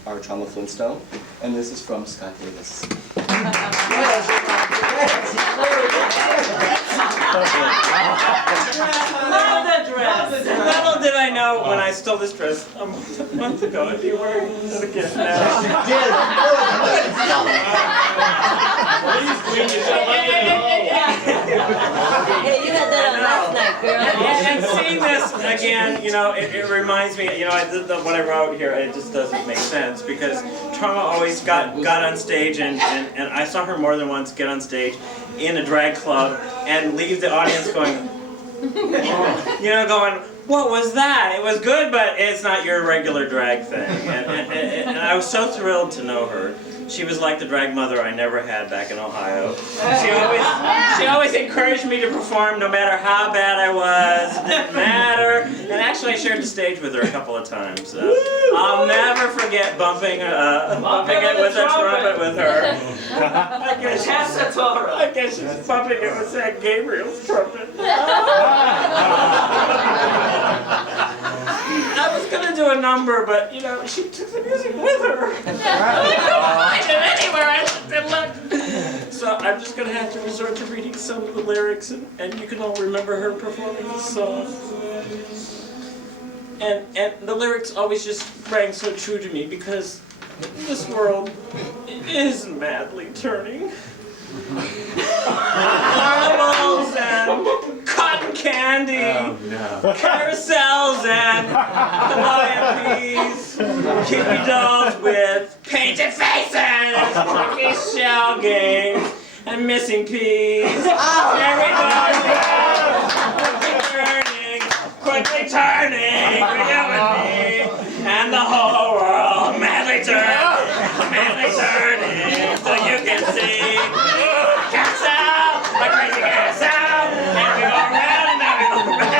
our Trauma Flintstone, and this is from Scott Davis. Love the dress. Little did I know when I stole this dress a month ago, I'd be wearing it again now. Hey, you had that on last night, girl. And seeing this again, you know, it reminds me, you know, what I wrote here, it just doesn't make sense because Trauma always got on stage and I saw her more than once get on stage in a drag club and leave the audience going, you know, going, what was that? It was good, but it's not your regular drag thing. And I was so thrilled to know her. She was like the drag mother I never had back in Ohio. She always encouraged me to perform no matter how bad I was. It didn't matter. And actually I shared the stage with her a couple of times. I'll never forget bumping it with a trumpet with her. I guess she's bumping it with St. Gabriel's trumpet. I was gonna do a number, but you know, she took the music with her. I couldn't find it anywhere. I looked and looked. So I I'm just gonna have to resort to reading some of the lyrics, and you can all remember her performing the song. And the lyrics always just rang so true to me because this world is madly turning. Marbles and cotton candy, carousels and calliope's, Kippy dolls with painted faces, cookie shell games, and missing peas. Everybody's quickly turning, with me, and the whole world madly turning, so you can see. Carousel, a crazy carousel, and we go round and round and round.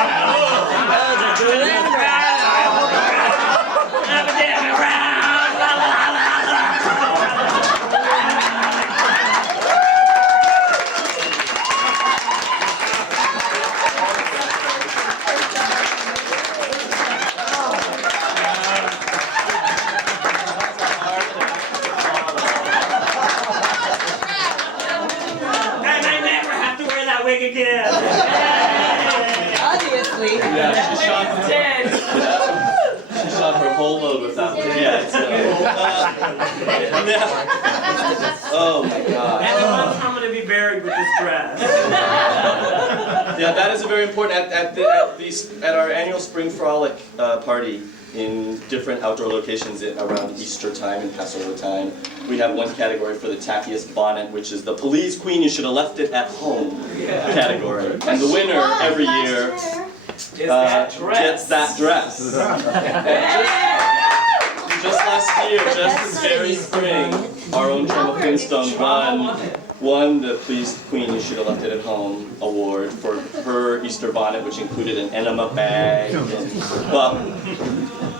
Obviously. Yeah, she shot her whole load with that. Yeah. Oh my God. And I want Trauma to be buried with this dress. Yeah, that is a very important. At our annual spring frolic party in different outdoor locations around Easter time and Passover time, we have one category for the tackiest bonnet, which is the Police Queen You Should Have Left It at Home category. And the winner every year gets that dress. Just last year, just this very spring, our own Trauma Flintstone won the Police Queen You Should Have Left It at Home award for her Easter bonnet, which included an enema bag. Well,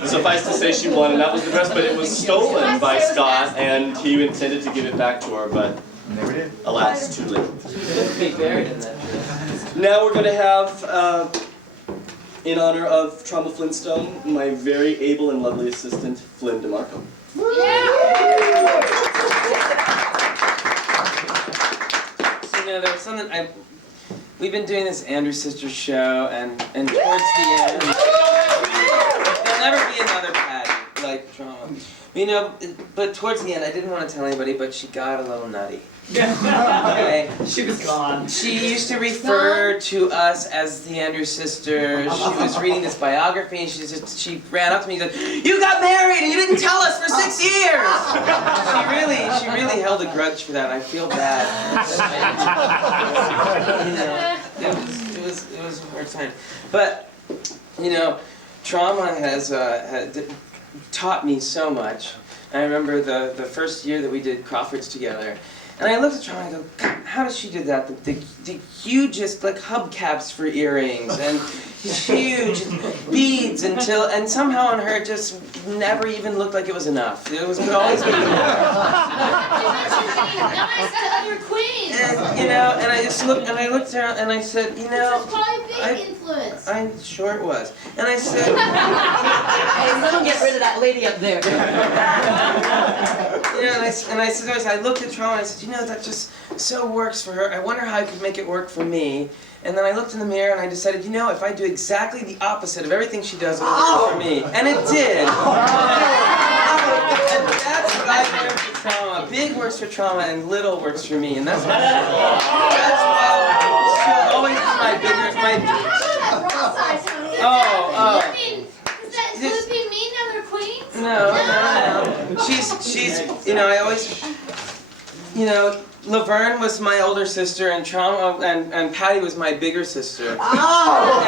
suffice to say she won, and that was the dress, but it was stolen by Scott, and he intended to give it back to her, but alas, too late. Now we're going to have, in honor of Trauma Flintstone, my very able and lovely assistant, Flynn DeMarco. There was something we've been doing this Andrew Sisters show, and towards the end, there'll never be another Patty like Trauma. But towards the end, I didn't want to tell anybody, but she got a little nutty. Okay. She was gone. She used to refer to us as the Andrew Sisters. She was reading this biography, and she ran up to me and said, "You got married and you didn't tell us for 6 years." She really held a grudge for that. I feel bad. It was a hard time. But Trauma has taught me so much. I remember the first year that we did Crawfords together. And I looked at Trauma and I go, God, how does she do that? The hugest, like, hubcaps for earrings and huge beads and somehow on her it just never even looked like it was enough. It could always be more. Nice to other queens. And I just looked and I looked around and I said, This was probably a big influence. I'm sure it was. And I said, Hey, someone get rid of that lady up there. And I said, I looked at Trauma and I said, that just so works for her. I wonder how I could make it work for me. And then I looked in the mirror and I decided, if I do exactly the opposite of everything she does, it'll work for me. And it did. And that's what I learned for Trauma. Big works for Trauma and little works for me. And that's why she'll always be my bigger, Does it mean other queens? No. She's I always, Laverne was my older sister, and Trauma and Patty was my bigger sister. Oh!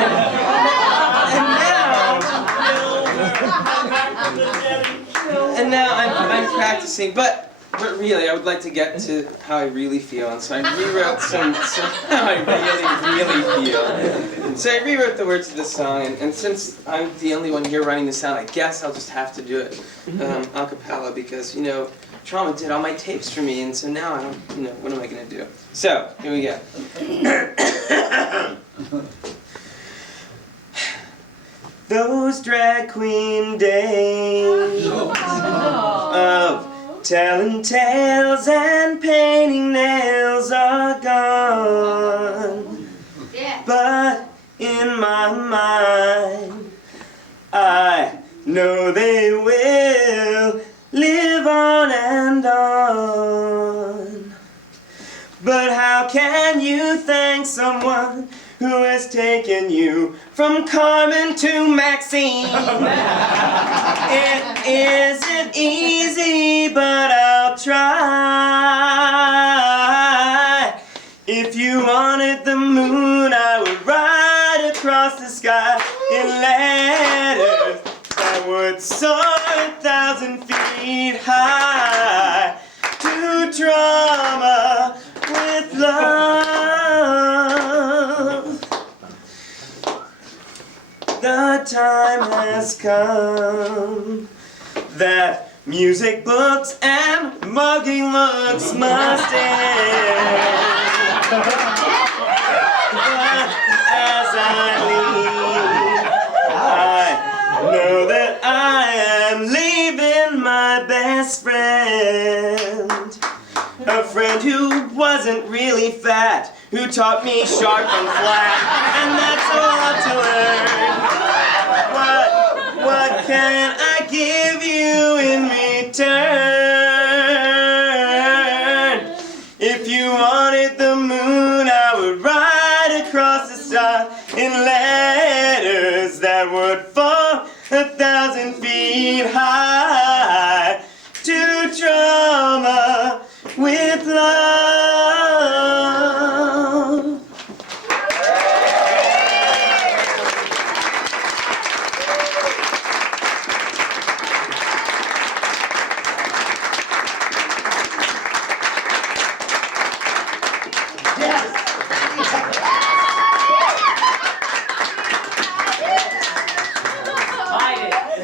And now I'm practicing, but really, I would like to get to how I really feel, and so I rewrote some how I really feel. So I rewrote the words of the song, and since I'm the only one here writing this out, I guess I'll just have to do it a cappella because Trauma did all my tapes for me, and so now I don't, what am I gonna do? So here we go. Those drag queen days of Telling tales and painting nails are gone. But in my mind, I know they will live on and on. But how can you thank someone who has taken you from Carmen to Maxine? It isn't easy, but I'll try. If you wanted the moon, I would ride across the sky in letters that would soar 1,000 feet high. To trauma with love. The time has come that music, books, and mugging looks must end. But as I leave, I know that I am leaving my best friend. A friend who wasn't really fat, who taught me sharp and flat, and that's a lot to learn. What can I give you in return? If you wanted the moon, I would ride across the sky in letters that would fall 1,000 feet high. To trauma with love.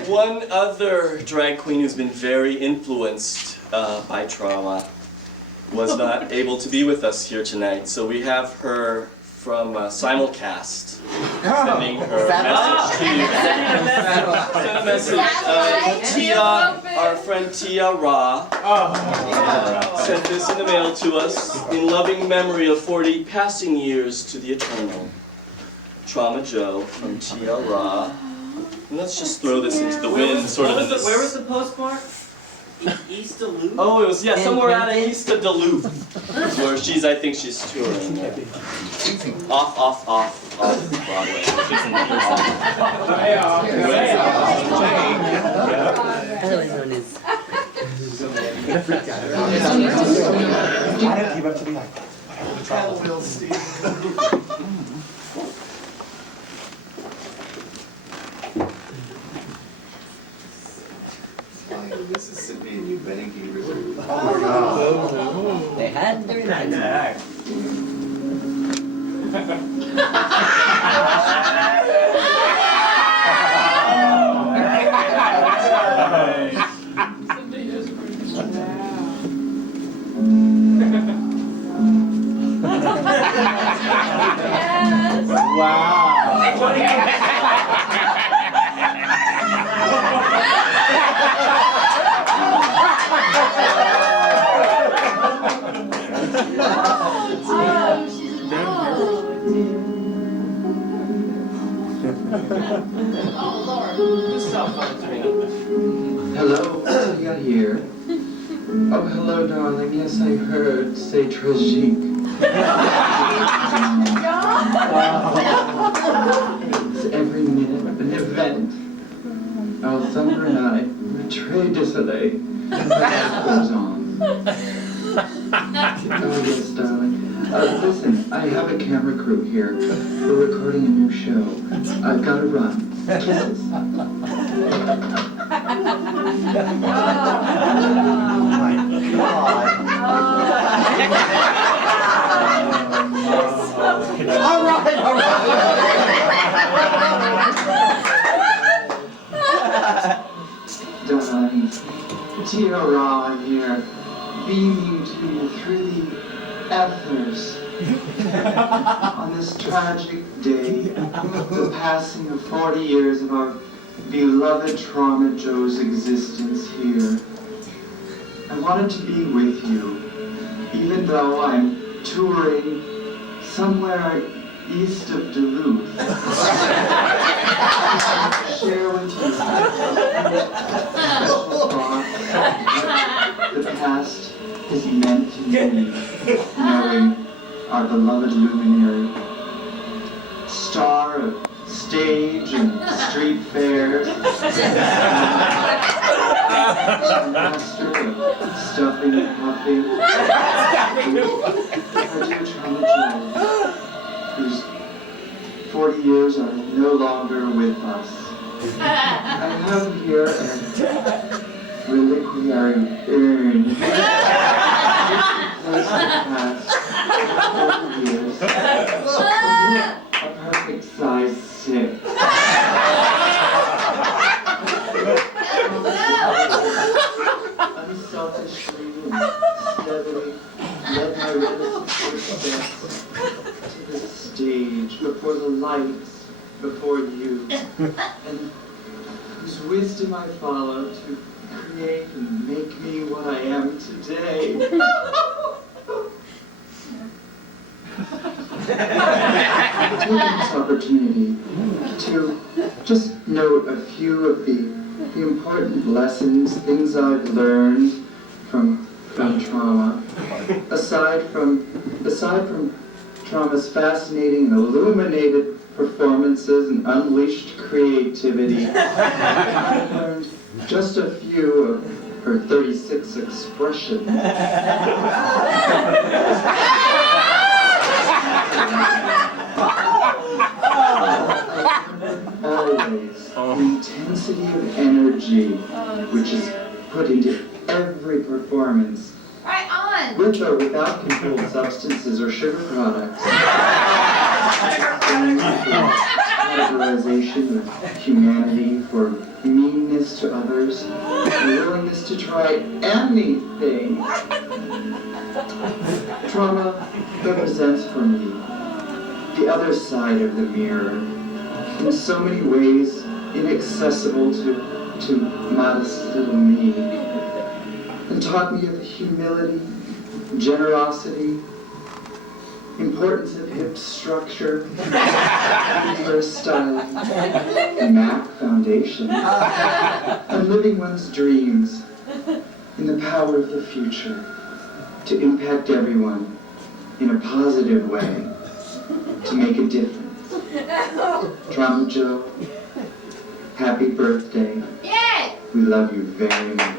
One other drag queen who's been very influenced by trauma was not able to be with us here tonight, so we have her from simulcast sending her message to you. Send a message. Tia, our friend Tia Ra, sent this in the mail to us in loving memory of 40 passing years to the eternal. Trauma Joe from Tia Ra. And let's just throw this into the wind, sort of in this... Where was the postmark? East Duluth? Oh, it was, yeah, somewhere out of East of Duluth. Where I think she's touring. Off Broadway. Otherwise known as. Travel wheels, Steve. Mississippi and New Benningy River. They had their nights. Hello, you here? Oh, hello, darling. Yes, I heard. C'est tragique. It's every minute an event. Our summer and I were très désolé. Life goes on. Oh, yes, darling. Listen, I have a camera crew here. We're recording a new show. I've got to run. Kisses. Oh my God. All right. Darling, Tia Ra here, beaming to you through the ethers. On this tragic day, the passing of 40 years of our beloved Trauma Joe's existence here. I wanted to be with you, even though I'm touring somewhere east of Duluth. Share with you the past is meant to be, knowing our beloved luminary, star of stage and street fairs, master of stuffing and puffing, our dear Trauma Joe, whose 40 years are no longer with us. I have here a reliquary urn. Place the past 40 years. A perfect size 6. Unselfishly and steadily led my reticent footsteps to the stage before the lights, before you, and whose wisdom I follow to create and make me what I am today. I've taken this opportunity to just note a few of the important lessons, things I've learned from trauma. Aside from Trauma's fascinating and illuminated performances and unleashed creativity, I've learned just a few of her 36 expressions. Always the intensity of energy which is put into every performance, Right on. with or without controlled substances or sugar products. Categorization of humanity for meanness to others, and willingness to try anything. Trauma represents for me the other side of the mirror, in so many ways inaccessible to modest little me, and taught me of humility, generosity, importance of hip structure, hairstyling, MAC foundation, and living one's dreams in the power of the future to impact everyone in a positive way, to make a difference. Trauma Joe, happy birthday. Yay! We love you very much.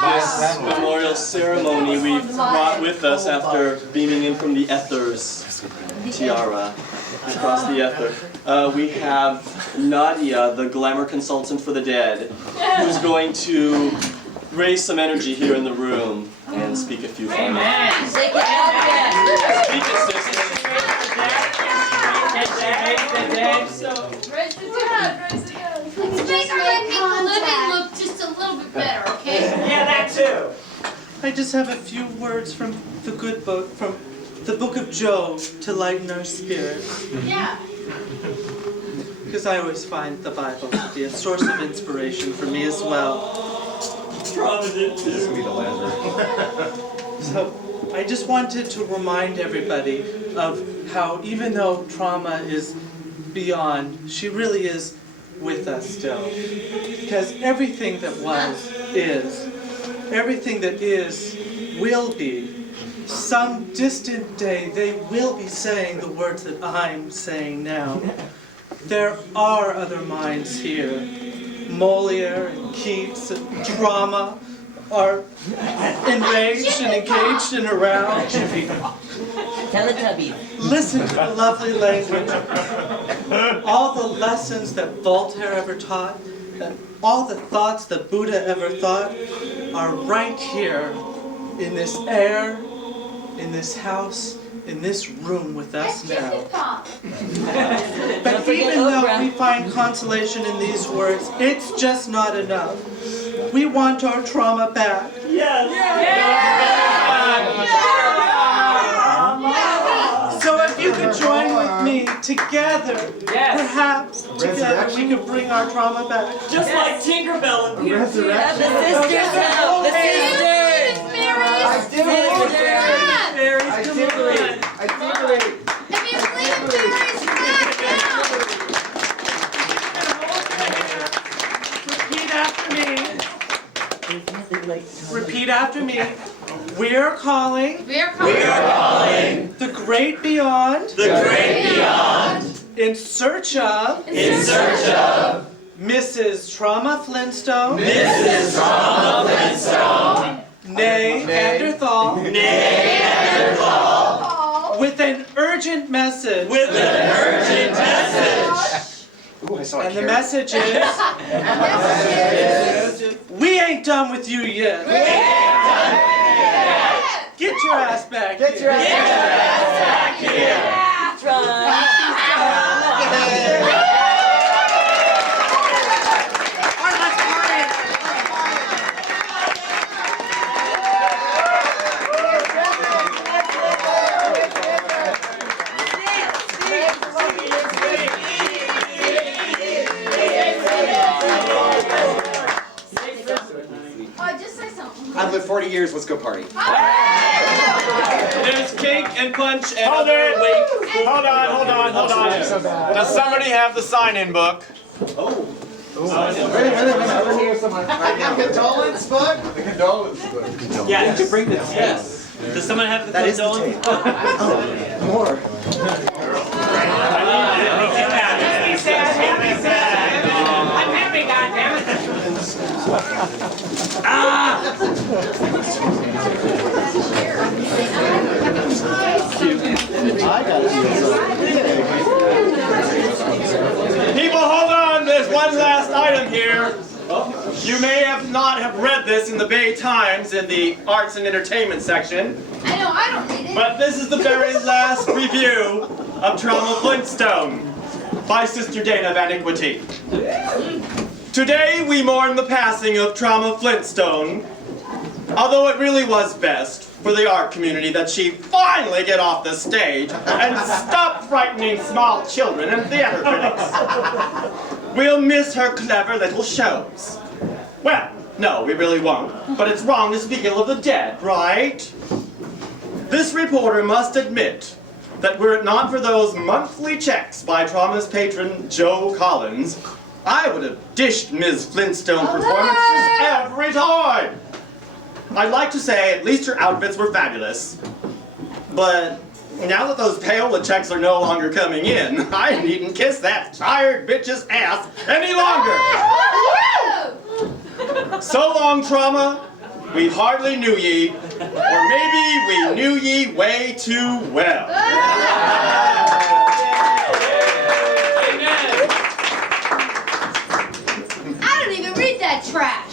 This memorial ceremony we've brought with us after beaming in from the ethers, tiara, across the ether. We have Nadia, the glamour consultant for the dead, who's going to raise some energy here in the room and speak a few final words. Shake it out there. Speak it, sister. Raise the dead. Let's make our people living look just a little bit better, okay? Yeah, that too. I just have a few words from the good book, from the book of Job, to lighten our spirits. Yeah. Because I always find the Bible to be a source of inspiration for me as well. Trauma did too. This will be the Lazarus. So I just wanted to remind everybody of how even though Trauma is beyond, she really is with us still. Because everything that was is. Everything that is will be. Some distant day they will be saying the words that I'm saying now. There are other minds here. Molière and Keats and Trauma are enraged and engaged and around. Teletubbies. Listen to the lovely language. All the lessons that Voltaire ever taught, and all the thoughts that Buddha ever thought are right here in this air, in this house, in this room with us now. But even though we find consolation in these words, it's just not enough. We want our trauma back. Yes. So if you could join with me together, perhaps together we could bring our trauma back. Just like Tinkerbell and Peter. Resurrection. The sisters help. The sisters. Repeat after me. Repeat after me. We're calling. The great beyond. In search of. Mrs. Trauma Flintstone. Nay, Neanderthal. With an urgent message. Ooh, I saw a And the carrot. message is, we ain't done with you yet. Get your ass back here. Get your ass I've lived 40 years, let's go party. There's cake and punch and other Hold on. Does somebody have the sign-in book? Wait a minute, hear someone. The condolence book? The condolence book. Yeah, to bring this. Yes. Does someone have the condolence book? More. I'm happy, People, hold on. There's one last item here. You may not have read this in the Bay Times in the Arts and Entertainment section. I don't read it. But this is the very last review of Trauma Flintstone by Sister Dana of Iniquity. Today we mourn the passing of Trauma Flintstone, although it really was best for the art community that she finally get off the stage and stop frightening small children and theater critics. We'll miss her clever little shows. Well, no, we really won't, but it's wrong to speak ill of the dead, right? This reporter must admit that were it not for those monthly checks by Trauma's patron Joe Collins, I would have dished Ms. Flintstone performances every time. I'd like to say at least her outfits were fabulous. But now that those payola checks are no longer coming in, I needn't kiss that tired bitch's ass any longer. So long, Trauma. We hardly knew ye, or maybe we knew ye way too well. I don't even read that trash.